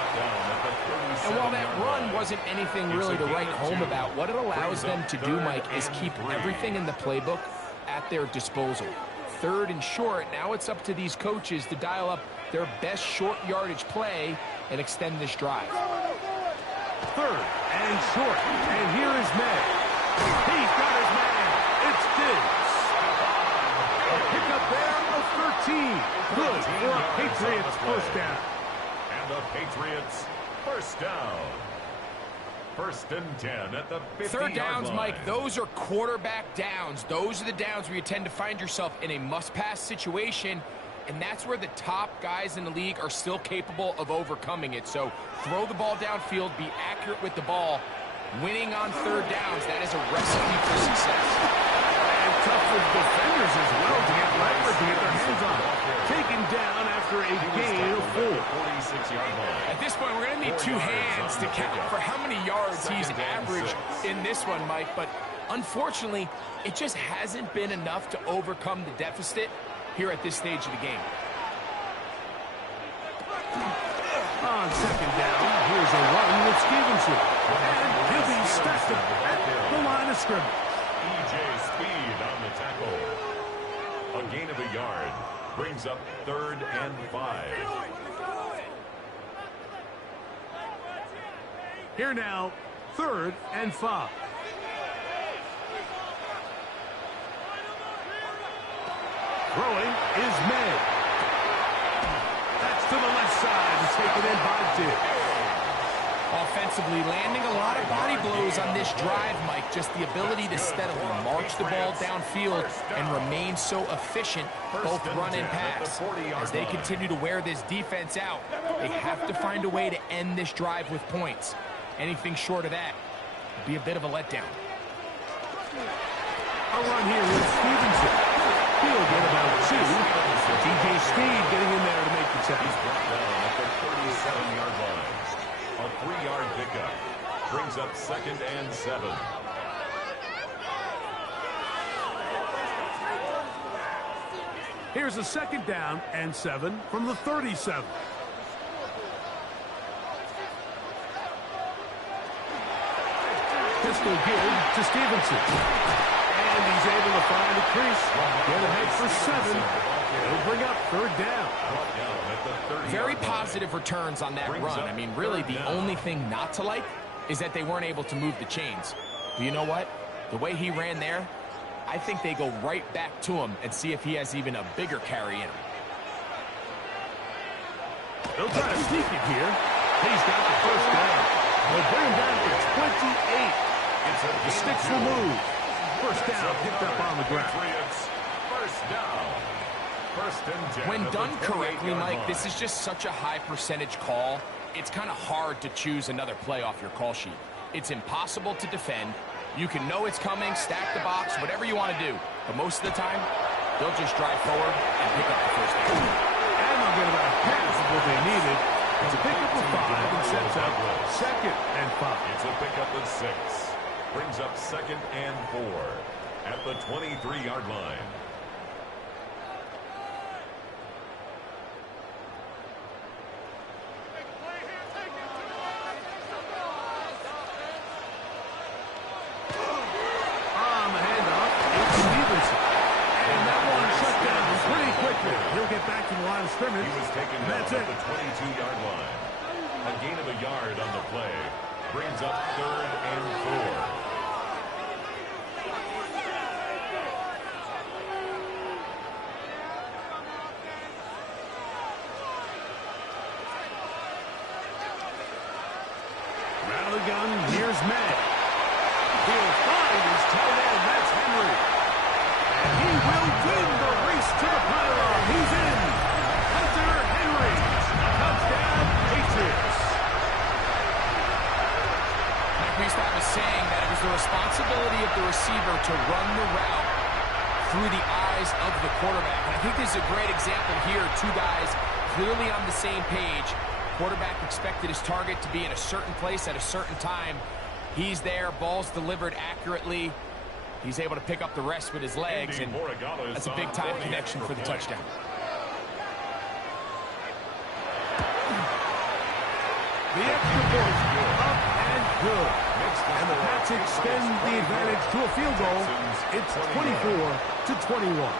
And while that run wasn't anything really to write home about, what it allows them to do, Mike, is keep everything in the playbook at their disposal. Third and short, now it's up to these coaches to dial up their best short yardage play and extend this drive. Third and short, and here is May. He's got his man. It's Diggs. A pickup there of 13. Good for a Patriots first down. And the Patriots first down. First and 10 at the 50-yard Third downs, line. Mike, those are quarterback downs. Those are the downs where you tend to find yourself in a must-pass situation, and that's where the top guys in the league are still capable of overcoming it. So throw the ball downfield, be accurate with the ball. Winning on third downs, that is a recipe for success. And tough with defenders as well to get leverage to get their hands on. Taken down after a gain of 4. 46-yard line. At this point, we're going to need two hands to count for how many yards he's averaged in this one, Mike. But unfortunately, it just hasn't been enough to overcome the deficit here at this stage of the game. On second down, here's a run with Stevenson. And he'll be stacked at the line of scrimmage. E.J. Speed on the tackle. A gain of a yard brings up 3rd and 5. Here now, 3rd and 5. Throwing is May. That's to the left side and taken in by Diggs. Offensively, landing a lot of body blows on this drive, Mike. Just the ability to steadily march the ball downfield and remain so efficient, both run and pass. As they continue to wear this defense out, they have to find a way to end this drive with points. Anything short of that would be a bit of a letdown. A run here with Stevenson. He'll get about 2. DJ Speed getting in there to make the tackle. He's brought down at the 37-yard line. A 3-yard pickup brings up 2nd and 7. Here's a 2nd down and 7 from the 37. Pistol give to Stevenson. And he's able to find a crease. Get ahead for 7. He'll bring up 3rd down. Very positive returns on that run. I mean, really, the only thing not to like is that they weren't able to move the chains. But you know what? The way he ran there, I think they go right back to him and see if he has even a bigger carry in him. They'll try to sneak it here. He's got the first down. They'll bring him down to 28. The sticks removed. First down picked up on the ground. First down. First and 10. When done correctly, Mike, this is just such a high percentage call. It's kind of hard to choose another play off your call sheet. It's impossible to defend. You can know it's coming, stack the box, whatever you want to do. But most of the time, they'll just drive forward and pick up the first down. And they'll get about half of what they needed. It's a pickup of 5 and sets up 2nd and 5. It's a pickup of 6. Brings up 2nd and 4 at the 23-yard line. He'll get back to the line of scrimmage. He was taken down at the 22-yard line. A gain of a yard on the play brings up 3rd and 4. Rattle the gun. Here's May. He'll find his tight end. That's Henry. And he will win the race to the pylon. He's in. Hunter Henry. Touchdown, Patriots. We used to have a saying that it was the responsibility of the receiver to run the route through the eyes of the quarterback. And I think this is a great example here. Two guys clearly on the same page. Quarterback expected his target to be in a certain place at a certain time. He's there, ball's delivered accurately. He's able to pick up the rest with his legs, and that's a big-time connection for the touchdown. The extra point, up and good. And the Pats extend the advantage to a field goal. It's 24-21.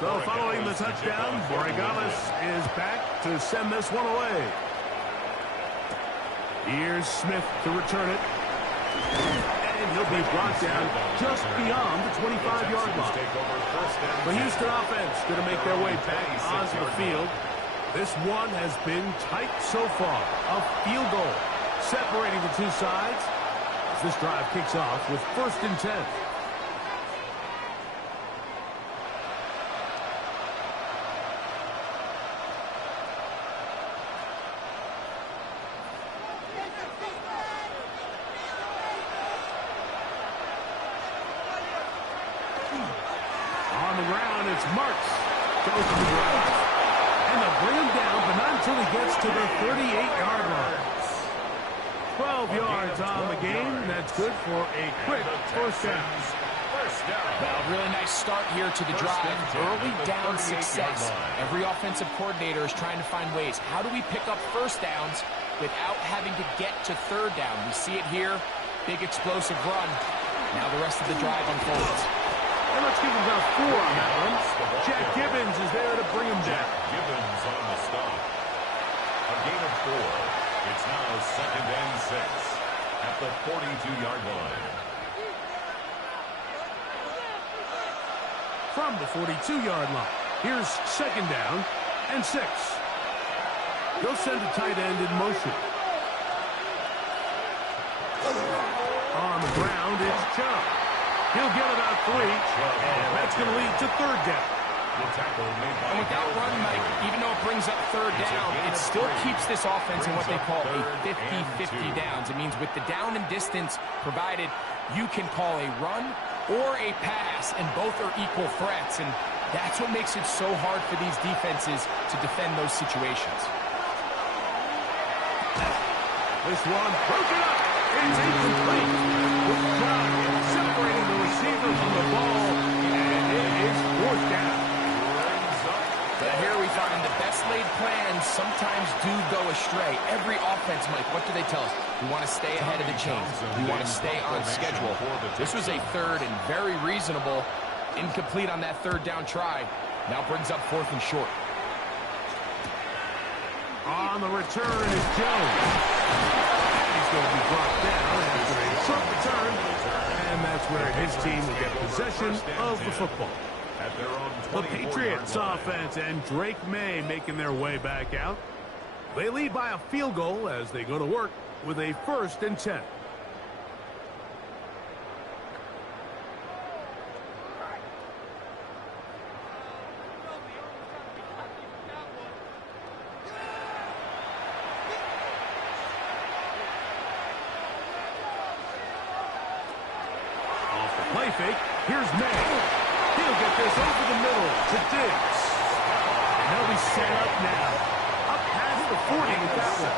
So following the touchdown, Borregales is back to send this one away. Here's Smith to return it. And he'll be brought down just beyond the 25-yard line. The Houston offense going to make their way back onto the field. This one has been tight so far. A field goal separating the two sides as this drive kicks off with 1st and 10. On the ground, it's Marks. Goes to the ground. And they'll bring him down, but not until he gets to the 38-yard line. 12 yards on the game. That's good for a quick first down. Well, really nice start here to the drive. Early down success. Every offensive coordinator is trying to find ways. How do we pick up first downs without having to get to third down? We see it here. Big explosive run. Now the rest of the drive unfolds. And let's give him about 4 on that one. Jack Gibbons is there to bring him down. Gibbons on the stop. A gain of 4. It's now 2nd and 6 at the 42-yard line. From the 42-yard line, here's 2nd down and 6. They'll send a tight end in motion. On the ground, it's Chubb. He'll get about 3, and that's going to lead to 3rd down. And with that run, Mike, even though it brings up 3rd down, it still keeps this offense in what they call a 50-50 downs. It means with the down and distance provided, you can call a run or a pass, and both are equal threats. And that's what makes it so hard for these defenses to defend those situations. This one broken up. It's incomplete. Good job in separating the receiver from the ball, and it is 4th down. But here we find the best laid plans sometimes do go astray. Every offense, Mike, what do they tell us? We want to stay ahead of the chains. We want to stay on schedule. This was a 3rd and very reasonable. Incomplete on that 3rd down try. Now brings up 4th and short. On the return is Jones. He's going to be brought down after a short return, and that's where his team will get possession of the football. The Patriots offense and Drake May making their way back out. They lead by a field goal as they go to work with a 1st and 10. Off the play fake, here's May. He'll get this over the middle to Diggs. And they'll be set up now. Up past the 40 with that one.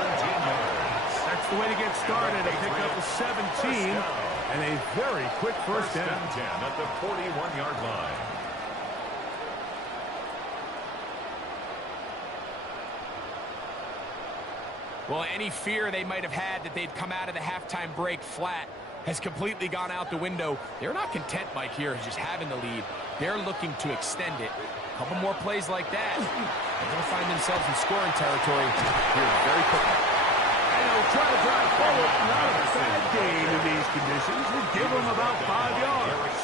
That's the way to get started. A pick up a 17 and a very quick first down. At the 41-yard line. Well, any fear they might have had that they'd come out of the halftime break flat has completely gone out the window. They're not content, Mike, here just having the lead. They're looking to extend it. A couple more plays like that, they're going to find themselves in scoring territory here very quickly. And they'll try to drive forward. Not a bad gain in these conditions. We'll give them about 5 yards.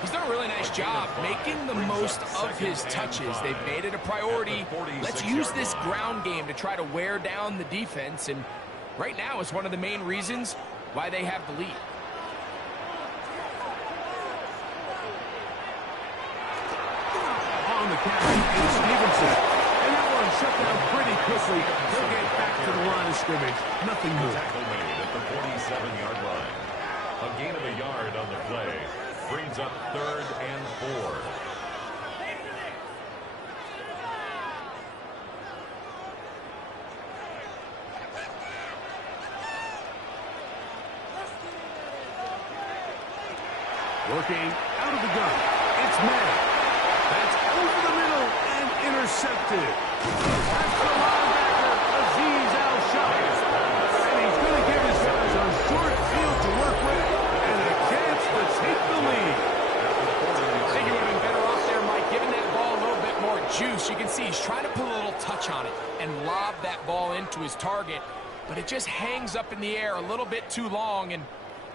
He's done a really nice job making the most of his touches. They've made it a priority. Let's use this ground game to try to wear down the defense, and right now it's one of the main reasons why they have the lead. On the carry is Stevenson. And that one shut down pretty quickly. He'll get back to the line of scrimmage. Nothing more. Tackle made at the 47-yard line. A gain of a yard on the play. Brings up 3rd and 4. Working out of the gun. It's May. That's over the middle and intercepted. That's the linebacker, Azeez Al-Shah. And he's going to give his guys a short field to work with and a chance to take the lead. I think he would have been better off there, Mike, giving that ball a little bit more juice. You can see he's trying to put a little touch on it and lob that ball into his target, but it just hangs up in the air a little bit too long, and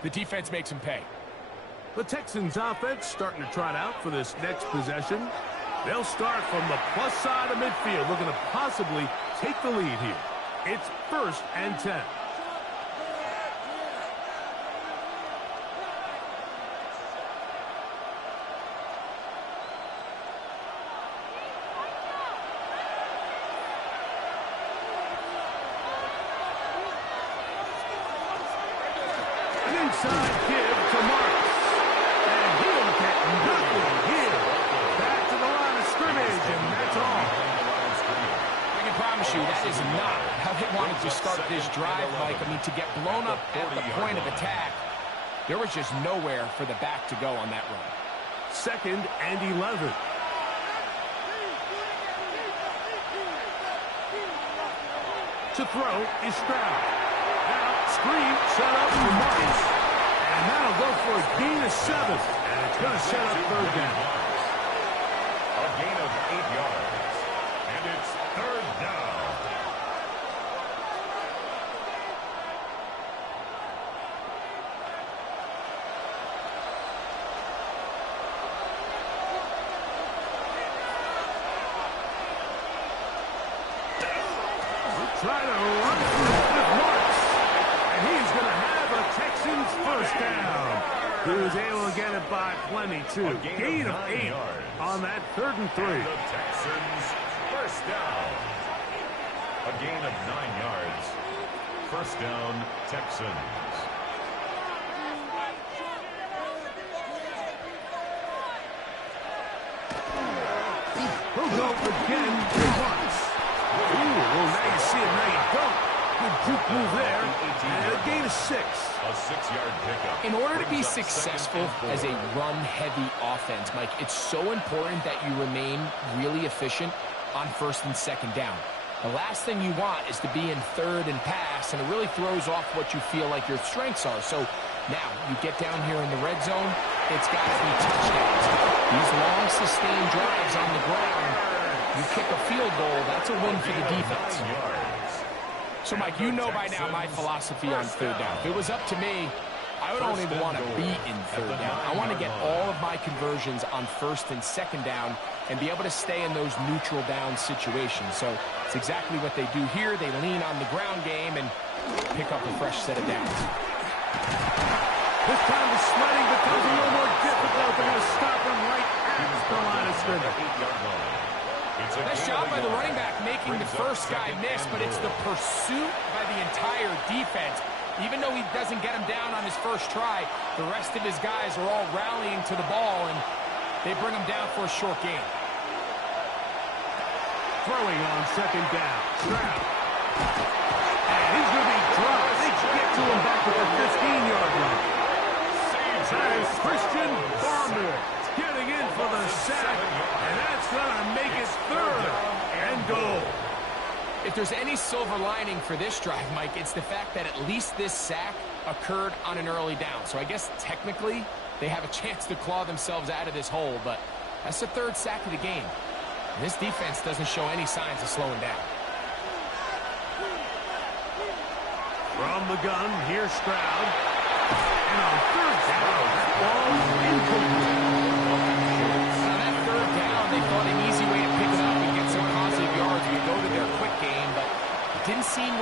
the defense makes him pay. The Texans offense starting to trot out for this next possession. They'll start from the plus side of midfield, looking to possibly take the lead here. It's 1st and 10. An inside give to Marks. And he'll get nothing here. Back to the line of scrimmage, and that's all. I can promise you that is not how they wanted to start this drive, Mike. I mean, to get blown up at the point of attack, there was just nowhere for the back to go on that run. 2nd and 11. To throw is Stroud. Now, screen set up for Marks. And that'll go for a gain of 7. And it's going to set up 3rd down. A gain of 8 yards. And it's 3rd down. Try to run it with Marks. And he's going to have a Texans 1st down. He was able to get it by plenty, too. Gain of 8 yards on that 3rd and 3. The Texans 1st down. A gain of 9 yards. 1st down, Texans. He'll go again to Marks. Ooh, well, now you see it, now you don't. Good juke move there. And a gain of 6. A 6-yard pickup. In order to be successful as a run-heavy offense, Mike, it's so important that you remain really efficient on 1st and 2nd down. The last thing you want is to be in 3rd and pass, and it really throws off what you feel like your strengths are. So now you get down here in the red zone, it's got to be touchdowns. These long, sustained drives on the ground, you kick a field goal, that's a win for the defense. So, Mike, you know by now my philosophy on 3rd down. If it was up to me, I would only want to be in 3rd down. I want to get all of my conversions on 1st and 2nd down and be able to stay in those neutral down situations. So it's exactly what they do here. They lean on the ground game and pick up a fresh set of downs. This time the sledding becomes a little more difficult. They're going to stop him right at the line of scrimmage. Nice job by the running back making the first guy miss, but it's the pursuit by the entire defense. Even though he doesn't get him down on his first try, the rest of his guys are all rallying to the ball, and they bring him down for a short gain. Throwing on 2nd down. Stroud. And he's going to be dropped. They get to him back at the 15-yard line. As Christian Barmore getting in for the sack, and that's going to make it 3rd and goal. If there's any silver lining for this drive, Mike, it's the fact that at least this sack occurred on an early down. So I guess technically they have a chance to claw themselves out of this hole, but that's the 3rd sack of the game. And this defense doesn't show any signs of slowing down. From the gun, here's Stroud. And on 3rd down, that ball is incomplete.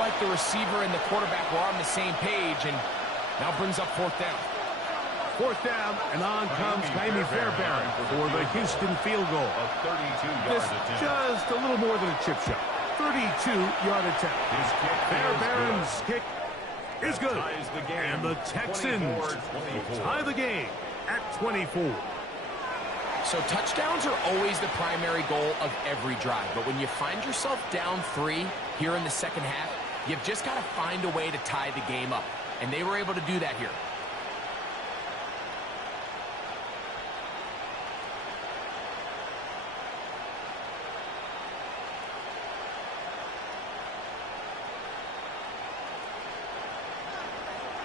like the receiver and the quarterback were on the same page, and now brings up fourth down. Fourth down, and on comes Kaimi Fairbairn for the Houston field goal. A 32-yard This attempt. just a little more than a chip shot. 32-yard attempt. His kick Fairbairn's is kick is good. ties the game. And the Texans 24-24. tie the game at 24. So touchdowns are always the primary goal of every drive. But when you find yourself down 3 here in the second half, you've just got to find a way to tie the game up. And they were able to do that here.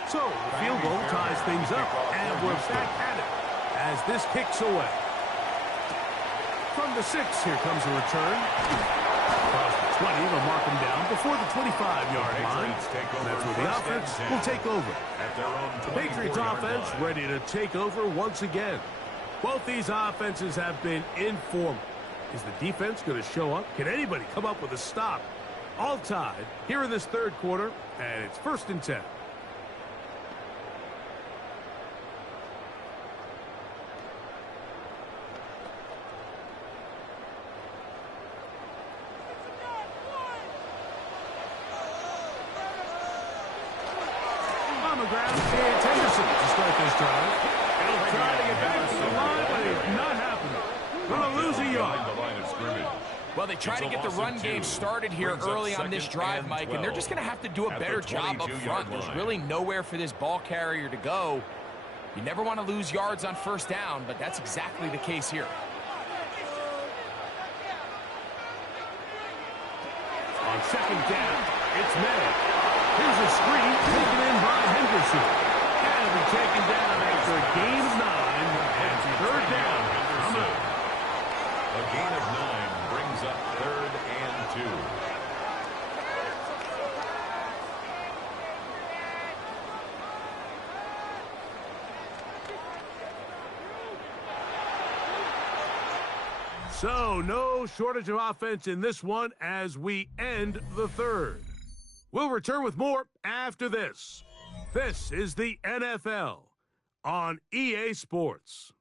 So the field goal ties things up, and we're back at it as this kicks away. From the 6, here comes a return. Across the 20, they'll mark him down before the 25-yard line. And that's where the offense will take over. The Patriots offense ready to take over once again. Both these offenses have been informal. Is the defense going to show up? Can anybody come up with a stop? All tied here in this third quarter, and it's 1st and 10. On the ground, it's Henderson to start this drive. He'll try to get back to the line, but it's not happening. Going to lose a yard. The line of scrimmage. Well, they try to get the run game started here early on this drive, Mike, and they're just going to have to do a better job up front. There's really nowhere for this ball carrier to go. You never want to lose yards on first down, but that's exactly the case here. On second down, it's May. Here's a screen taken in by Henderson. And it'll be taken down after a gain of 9. And third down. Coming up. A gain of 9 brings up 3rd and 2. So, no shortage of offense in this one as we end the third. We'll return with more after this. This is the NFL on EA Sports.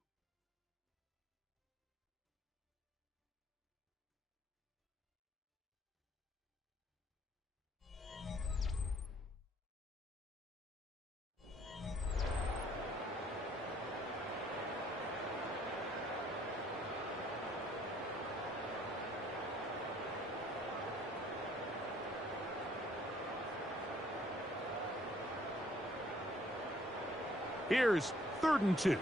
Here's 3rd and 2.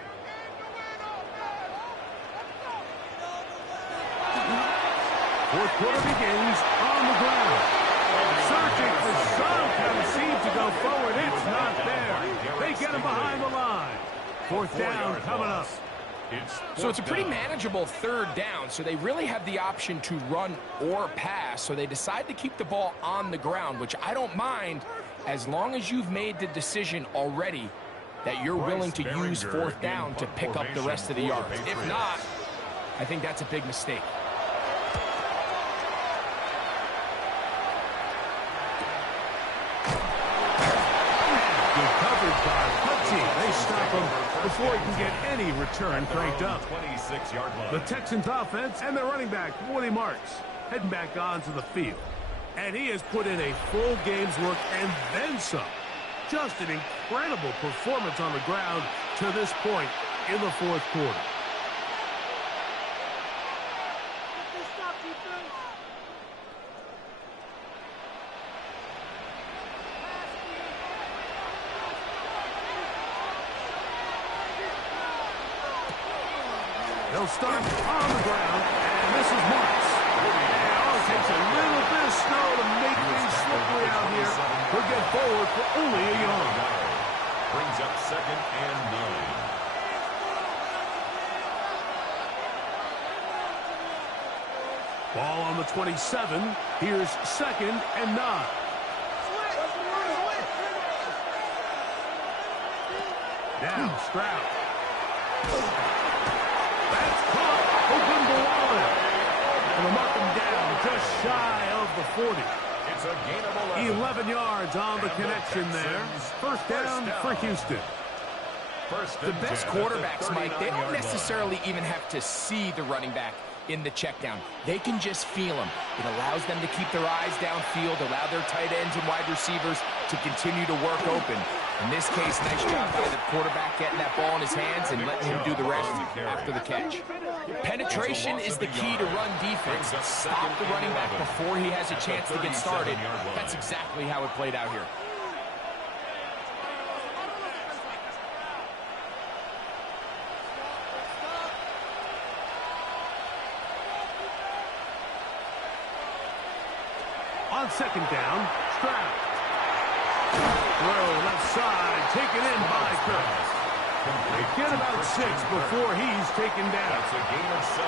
Fourth quarter begins on the ground. Searching for some kind of seed to go forward. It's not there. They get him behind the line. Fourth down coming up. So it's a pretty manageable third down, so they really have the option to run or pass, so they decide to keep the ball on the ground, which I don't mind as long as you've made the decision already that you're willing to use fourth down to pick up the rest of the yards. If not, I think that's a big mistake. Good coverage by Hutchie. They stop him before he can get any return cranked up. 26-yard line. The Texans offense and their running back, Woody Marks, heading back onto the field. And he has put in a full game's work and then some. Just an incredible performance on the ground to this point in the fourth quarter. They'll start on the ground, and this is Marks. It takes a little bit of snow to make things slippery out here. He'll get forward for only a yard. Brings up 2nd and 9. Ball on the 27. Here's 2nd and 9. Now Stroud. That's caught. Open Ballard. And they'll mark him down just shy of the 40. It's That's a gain of 11 yards on the connection there. First down for Houston. The best quarterbacks, Mike, they don't necessarily even have to see the running back in the check down. They can just feel him. It allows them to keep their eyes downfield, allow their tight ends and wide receivers to continue to work open. In this case, nice job by the quarterback getting that ball in his hands and letting him do the rest after the catch. Penetration is the key to run defense. Stop the running back before he has a chance to get started. That's exactly how it played out here. On second down, Stroud. Throw left side, taken in by Curtis. They get about 6 before he's taken down. That's a gain of 7.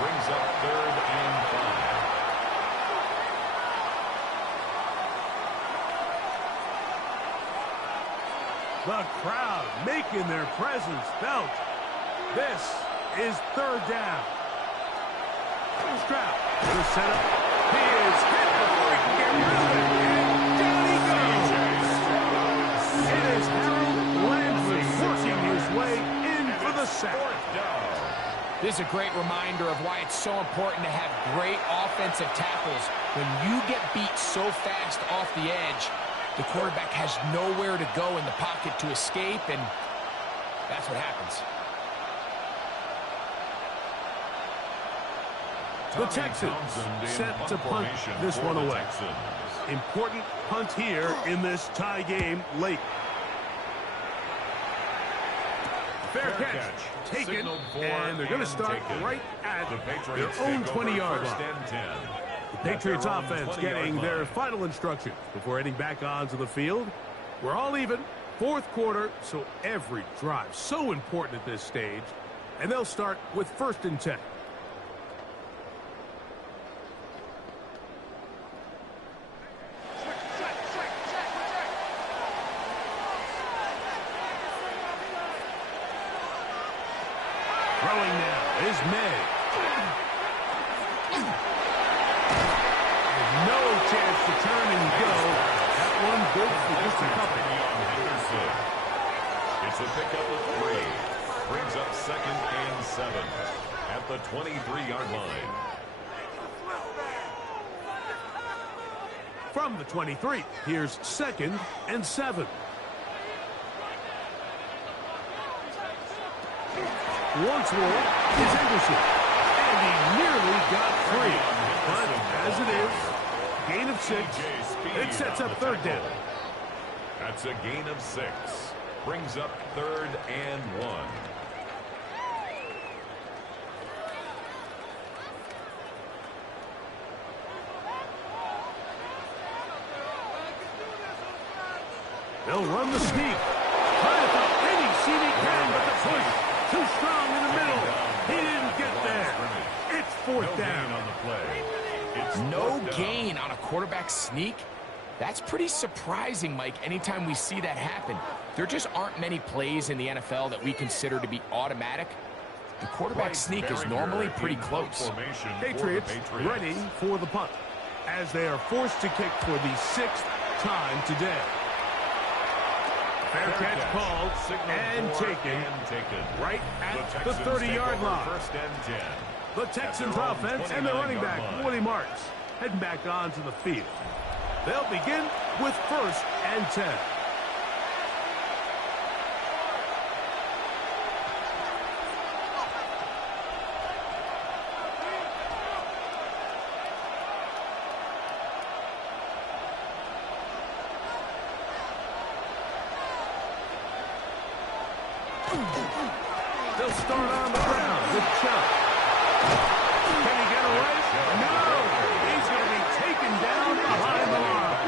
Brings up 3rd and 5. The crowd making their presence felt. This is 3rd down. Stroud, the setup. He is hit before he can get rid of it. And down he goes. It is Harold Landry working his way in for the sack. This is a great reminder of why it's so important to have great offensive tackles. When you get beat so fast off the edge, the quarterback has nowhere to go in the pocket to escape, and that's what happens. The Texans set to punt this one away. Important punt here in this tie game late. Fair catch, taken, and they're going to start right at their own 20-yard line. The Patriots offense getting their final instructions before heading back onto the field. We're all even, 4th quarter, so every drive so important at this stage. And they'll start with 1st and 10. Throwing now is May. And no chance to turn and go. That one good for just a couple. It's a pickup of 3. Brings up 2nd and 7 at the 23-yard line. From the 23, here's 2nd and 7. Once more is Anderson, and he nearly got free. But as it is, gain of 6, it sets up 3rd down. That's a gain of 6. Brings up 3rd and 1. They'll run the sneak. Trying to throw any seam he can, but the push too strong in the middle. He didn't get there. It's 4th down on the play. No gain on a quarterback sneak? That's pretty surprising, Mike, anytime we see that happen. There just aren't many plays in the NFL that we consider to be automatic. The quarterback sneak is normally pretty close. Patriots ready for the punt as they are forced to kick for the 6th time today. Fair catch called and taken right at the 30-yard line. 1st and 10. The Texans offense and their running back, Woody Marks, heading back onto the field. They'll begin with 1st and 10. They'll start on the ground with Chubb. Can he get away? No! He's going to be taken down behind the line.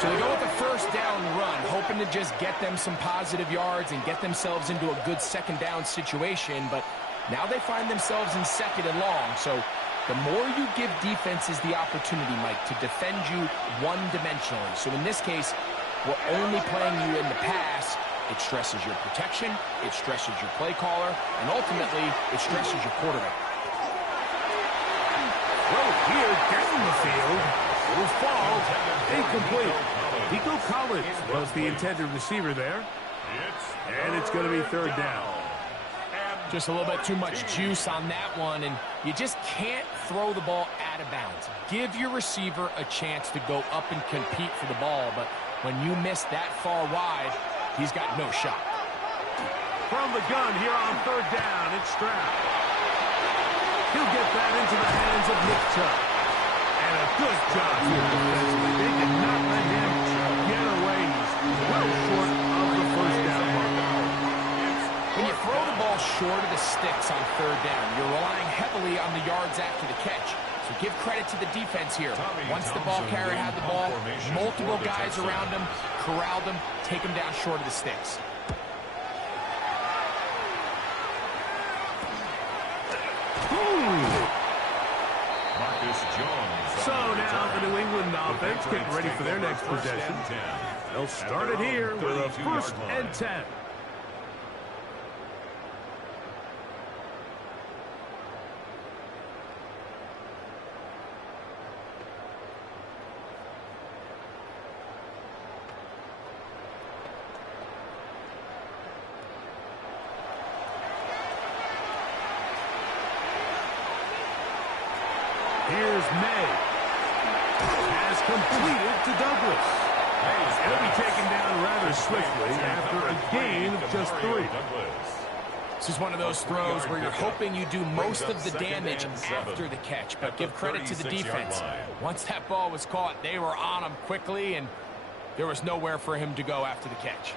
So they go with the 1st down run, hoping to just get them some positive yards and get themselves into a good 2nd down situation, but now they find themselves in 2nd and long. So the more you give defenses the opportunity, Mike, to defend you one-dimensionally. So in this case, we're only playing you in the pass. It stresses your protection, it stresses your play caller, and ultimately, it stresses your quarterback. Well, here down the field, Will fall. Incomplete. Nico Collins was the intended receiver there. And it's going to be third down. Just a little bit too much juice on that one, and you just can't throw the ball out of bounds. Give your receiver a chance to go up and compete for the ball, but when you miss that far wide, he's got no shot. From the gun here on third down, it's Stroud. He'll get that into the hands of Nick Chubb. And a good job here defensively. They did not let him get away. He's well short of the first down mark. When you throw the ball short of the sticks on third down, you're relying heavily on the yards after the catch. So give credit to the defense here. Once the ball carrier had the ball, multiple guys around him, corralled him, take him down short of the sticks. So now the New England offense getting ready for their next possession. They'll start it here with a 1st and 10. Here's May. Has completed to Douglas. He'll be taken down rather swiftly after a gain of just 3. This is one of those throws where you're hoping you do most of the damage after the catch, but give credit to the defense. Once that ball was caught, they were on him quickly, and there was nowhere for him to go after the catch.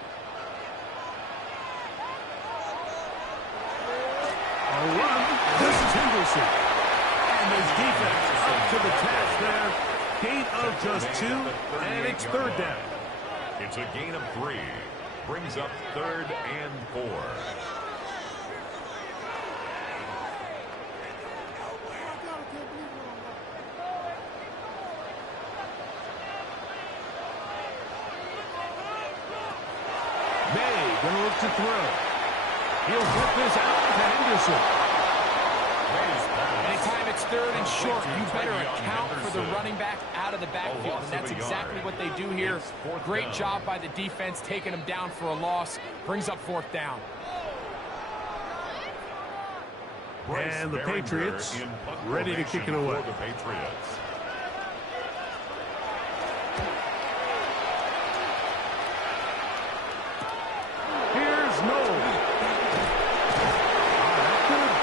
A run. This is Henderson. And his defense up to the task there. Gain of just 2, and it's third down. It's a gain of 3. Brings up 3rd and 4. May gonna look to throw. He'll put this out to Henderson. Anytime it's 3rd and short, you better account for the running back out of the backfield, and that's exactly what they do here. Great job by the defense, taking him down for a loss. Brings up 4th down. And the Patriots ready to kick it away. Here's Noel.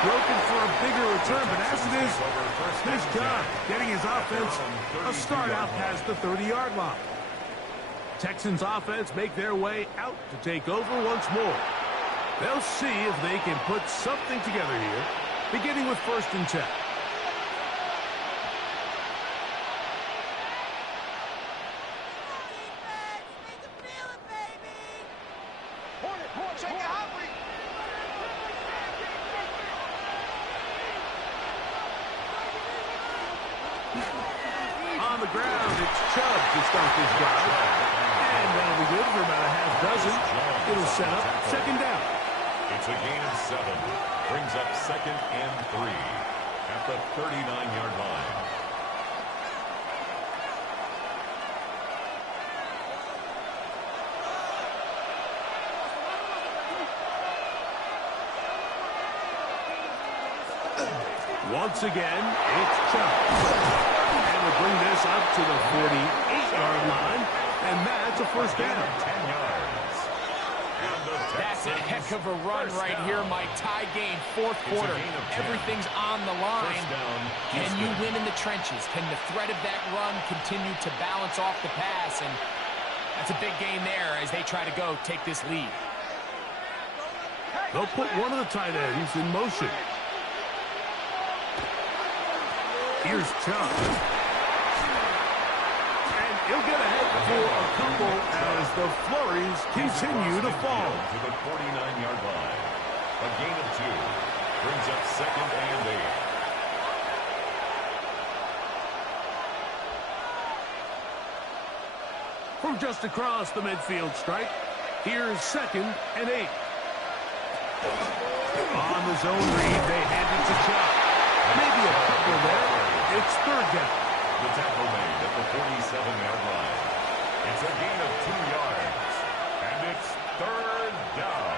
Broken for a bigger return, but as it is, his job getting his offense a start out past the 30-yard line. Texans offense make their way out to take over once more. They'll see if they can put something together here, beginning with 1st and 10. On the ground, it's Chubb to start this drive. And that'll be good for about a half dozen. It'll set up 2nd down. It's a gain of 7. Brings up 2nd and 3 at the 39-yard line. Once again, it's Chubb. And we'll bring this up to the 48-yard line, and that's a 1st down. 10 yards. That's a heck of a run right here, Mike. Tie game, 4th quarter. Everything's on the line. Can you win in the trenches? Can the threat of that run continue to balance off the pass? And that's a big gain there as they try to go take this lead. They'll put one of the tight ends in motion. Here's Chubb. And he'll get ahead for a couple as the flurries continue to fall. To the 49-yard line. A gain of 2. Brings up 2nd and 8. From just across the midfield stripe, here's 2nd and 8. On the zone read, they hand it to Chubb. Maybe a couple there. It's 3rd down. The tackle made at the 47-yard line. It's a gain of 2 yards, and it's third down.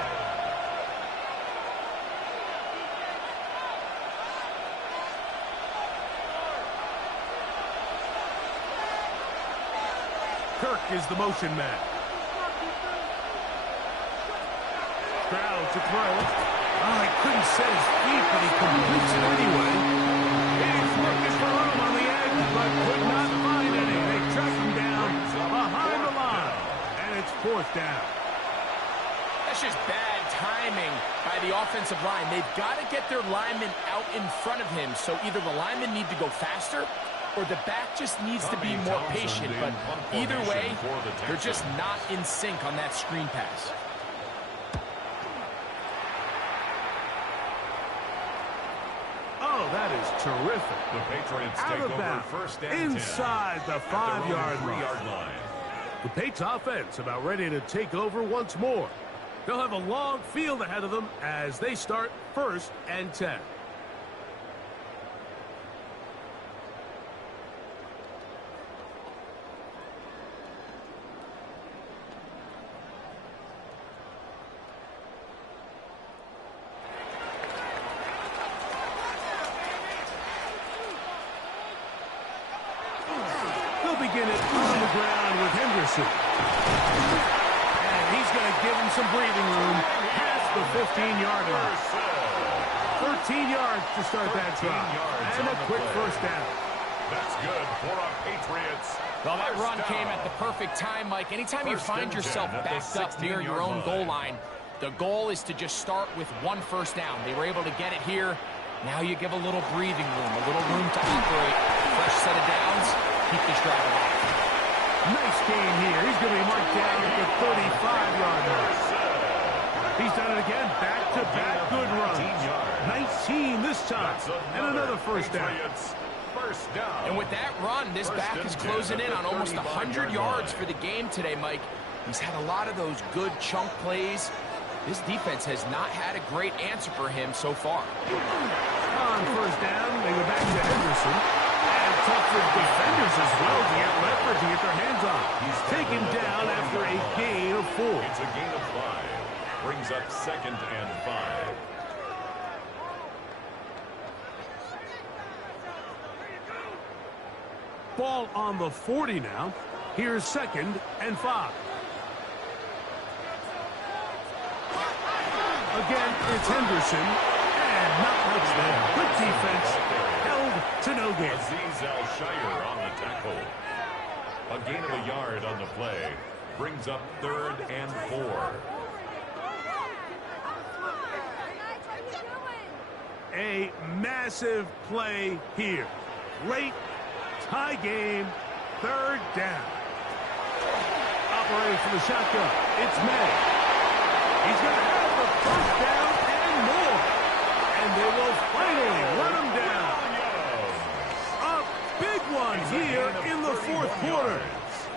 Kirk is the motion man. Stroud to throw. Oh, he couldn't set his feet, but he completes it anyway. He's looking for room on the edge, but could not find any. They track him down behind the line, and it's fourth down. That's just bad timing by the offensive line. They've got to get their linemen out in front of him, so either the linemen need to go faster or the back just needs to be more patient. But either way, they're just not in sync on that screen pass. Oh, that is terrific. The Patriots Out take of over bounds, first and 10 inside the at their 5-yard own line. 3-yard line. The Patriots offense about ready to take over once more. They'll have a long field ahead of them as they start first and 10. They'll begin it on the ground with Henderson. And he's going to give him some breathing room past the 15-yard line. 13 yards to start that drive. And a quick first down. That's good for our Patriots. Well, that First run down. came at the perfect time, Mike. Anytime you First find and yourself 10 at the backed up near your 16-yard own goal line. line, the goal is to just start with one first down. They were able to get it here. Now you give a little breathing room, a little room to operate. Fresh set of downs, keep this drive alive. Nice gain here. He's going to be marked down at the 35-yard line. He's done it again. Back-to-back good runs. 19 this time. And another first down. Patriots first down. And with that run, this First back and is 10 closing at in the on almost 100 35-yard yards line. for the game today, Mike. He's had a lot of those good chunk plays. This defense has not had a great answer for him so far. On first down, they go back to Henderson. And tough for defenders as well to get leverage to get their hands on. He's taken down after a gain of 4. It's a gain of 5. Brings up second and 5. Ball on the 40 now. Here's second and 5. Again, it's Henderson. And not much there. Good defense. Held to no gain. Aziz Al-Shire on the tackle. A gain of a yard on the play. Brings up third and 4. A massive play here. Late, tie game, third down. Operating from the shotgun, it's May. He's going to have the first down and more. And they will finally run him down. A big one here in the fourth quarter.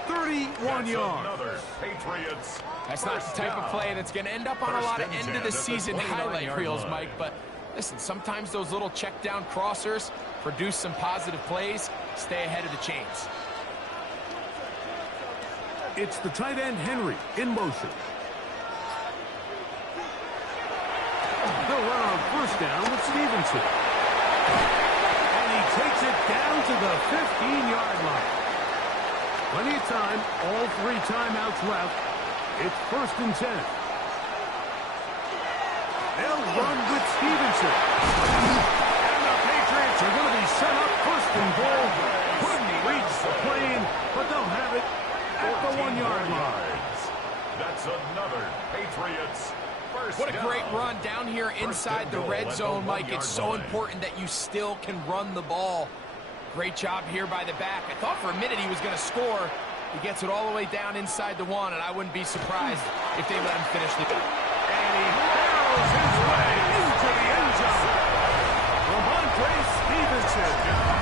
31 yards. Another Patriots. That's not the type of play that's going to end up on a lot of end-of-the-season highlight reels, Mike. But listen, sometimes those little check-down crossers produce some positive plays. Stay ahead of the chains. It's the tight end, Henry, in motion. They'll run on first down with Stevenson. And he takes it down to the 15-yard line. Plenty of time, all 3 timeouts left. It's first and 10. They'll run with Stevenson. And the Patriots are going to be set up first and goal. Couldn't reach the plane, but they'll have it at the 1-yard line. That's another Patriots first What a down. great run down here inside the red zone, Mike. It's so important that you still can run the ball. Great job here by the back. I thought for a minute he was going to score. He gets it all the way down inside the 1, and I wouldn't be surprised if they let him finish the game. And he barrels his way into the end zone. Ramondre Stevenson,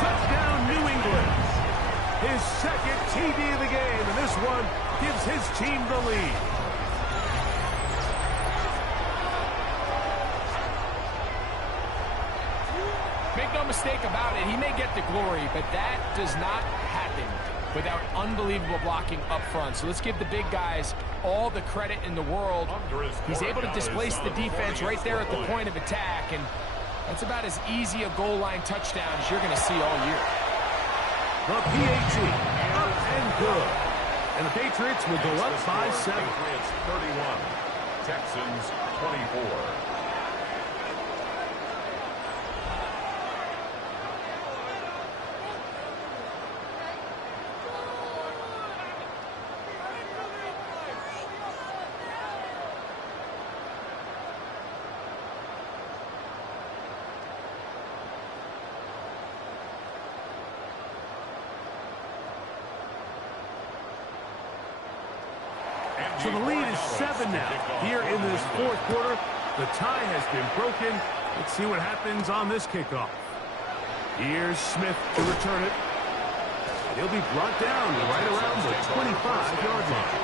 touchdown New England. His second TD of the game, and this one gives his team the lead. Big Make no mistake about it, he may get the glory, but that does not happen without unbelievable blocking up front. So let's give the big guys all the credit in the world. He's able to displace the defense right there at the point of attack, and that's about as easy a goal line touchdown as you're going to see all year. The PAT, up and good. And the Patriots will go up by 7. Patriots 31, Texans 24. So the lead is 7 now. Here in this fourth quarter, the tie has been broken. Let's see what happens on this kickoff. Here's Smith to return it. He'll be brought down right around the 25-yard line.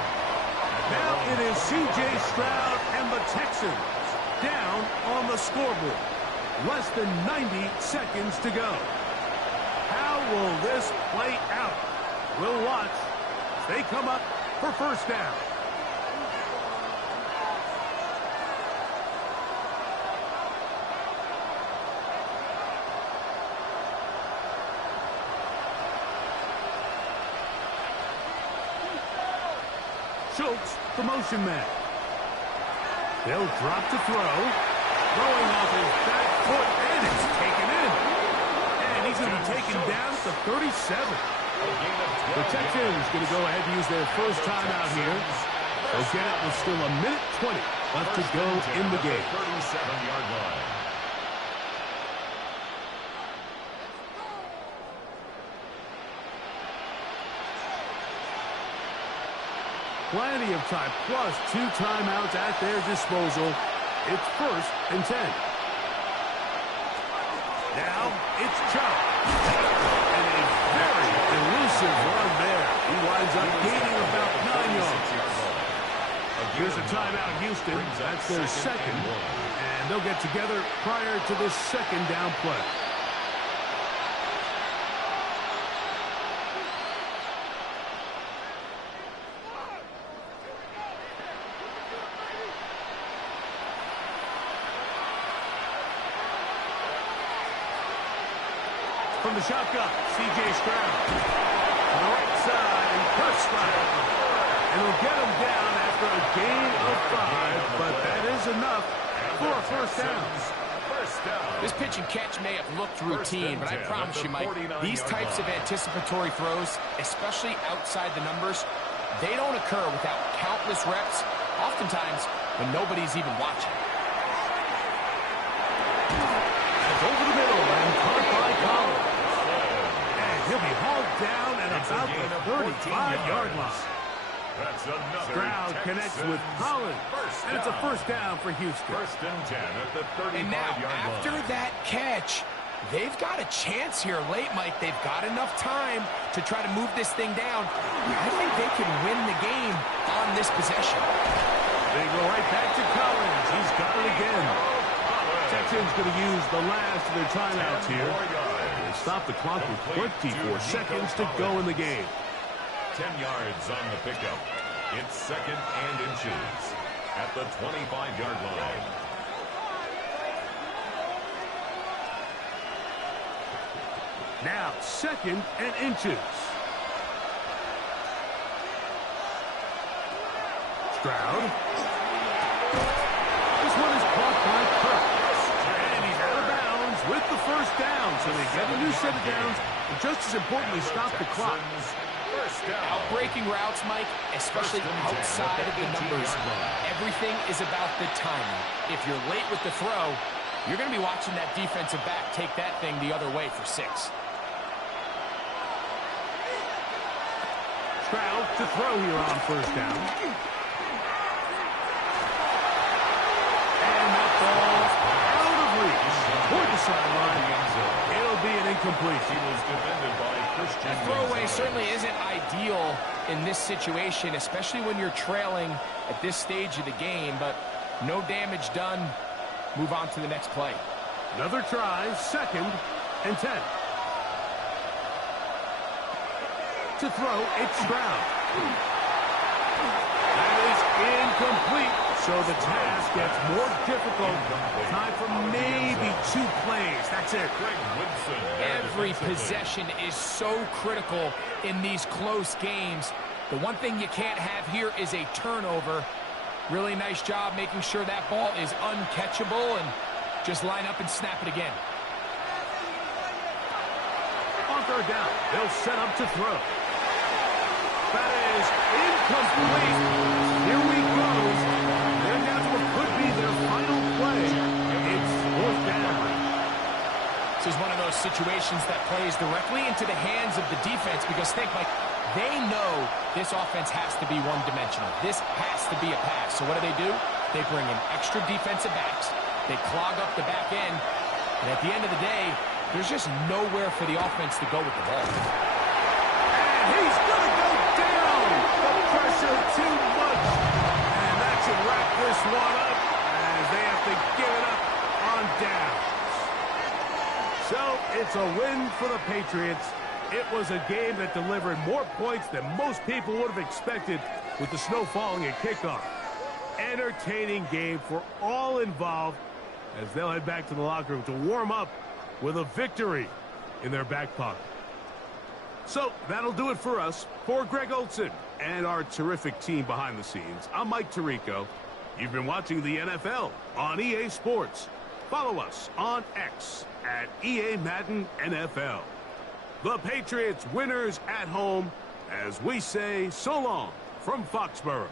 Now it is C.J. Stroud and the Texans down on the scoreboard. Less than 90 seconds to go. How will this play out? We'll watch as they come up for first down. Schultz, the motion man. They'll drop to throw. Throwing off his back foot, and it's taken in. And he's going to be taken down at the 37. The Texans going to go ahead and use their first timeout here. They'll get it with still a minute 20 left to go in the game. 37-yard line. Plenty of time, plus 2 timeouts at their disposal. It's 1st and 10. Now, it's Chop. And a very elusive run there. He winds up gaining about 9 yards. Here's a timeout, Houston. That's their second. And they'll get together prior to the second down play. From the shotgun, C.J. Stroud. On the right side, and first strike. And he'll get him down after a gain of 5, but that is enough for a first down. This pitch and catch may have looked routine, but I promise you, Mike, these types of anticipatory throws, especially outside the numbers, they don't occur without countless reps, oftentimes when nobody's even watching. It's over the middle and caught by Collins. He'll be hauled down at about the 35-yard line. Stroud connects with Collins, and it's a first down for Houston. 1st and 10 at the 35-yard line. And now, after that catch, they've got a chance here late, Mike. They've got enough time to try to move this thing down. I think they can win the game on this possession. They go right back to Collins. He's got it again. Texans going to use the last of their timeouts here. They stop the clock with 24 seconds to go in the game. 10 yards on the pickup. It's 2nd and inches at the 25-yard line. Now 2nd and inches. Stroud. This one is caught by Kirk. And he's out of bounds with the first down. So they get a new set of downs. And just as importantly, stop the clock. Outbreaking routes, Mike, especially outside of the numbers, everything is about the timing. If you're late with the throw, you're going to be watching that defensive back take that thing the other way for 6. Stroud to throw here on first down. And that ball out of reach toward the sideline. It'll be an incomplete. He was defended by Christian. That throwaway certainly isn't ideal in this situation, especially when you're trailing at this stage of the game, but no damage done. Move on to the next play. Another try, 2nd and 10. To throw, it's Stroud. That is incomplete. So the task gets more difficult. Time for maybe 2 plays. That's it. Every possession is so critical in these close games. The one thing you can't have here is a turnover. Really nice job making sure that ball is uncatchable, and just line up and snap it again. On 3rd down, they'll set up to throw. That is incomplete. Here we go. They're down to what could be their final play. It's 4th down. This is one of those situations that plays directly into the hands of the defense, because think, like, they know this offense has to be one-dimensional. This has to be a pass. So what do? They bring in extra defensive backs. They clog up the back end. And at the end of the day, there's just nowhere for the offense to go with the ball. And he's going to go down. The pressure too much. And that should wrap this one up as they have to give it up on downs. So it's a win for the Patriots. It was a game that delivered more points than most people would have expected with the snow falling at kickoff. Entertaining game for all involved as they'll head back to the locker room to warm up with a victory in their back pocket. So that'll do it for us. For Greg Olsen and our terrific team behind the scenes, I'm Mike Tirico. You've been watching the NFL on EA Sports. Follow us on X at EA Madden NFL. The Patriots winners at home as we say so long from Foxborough.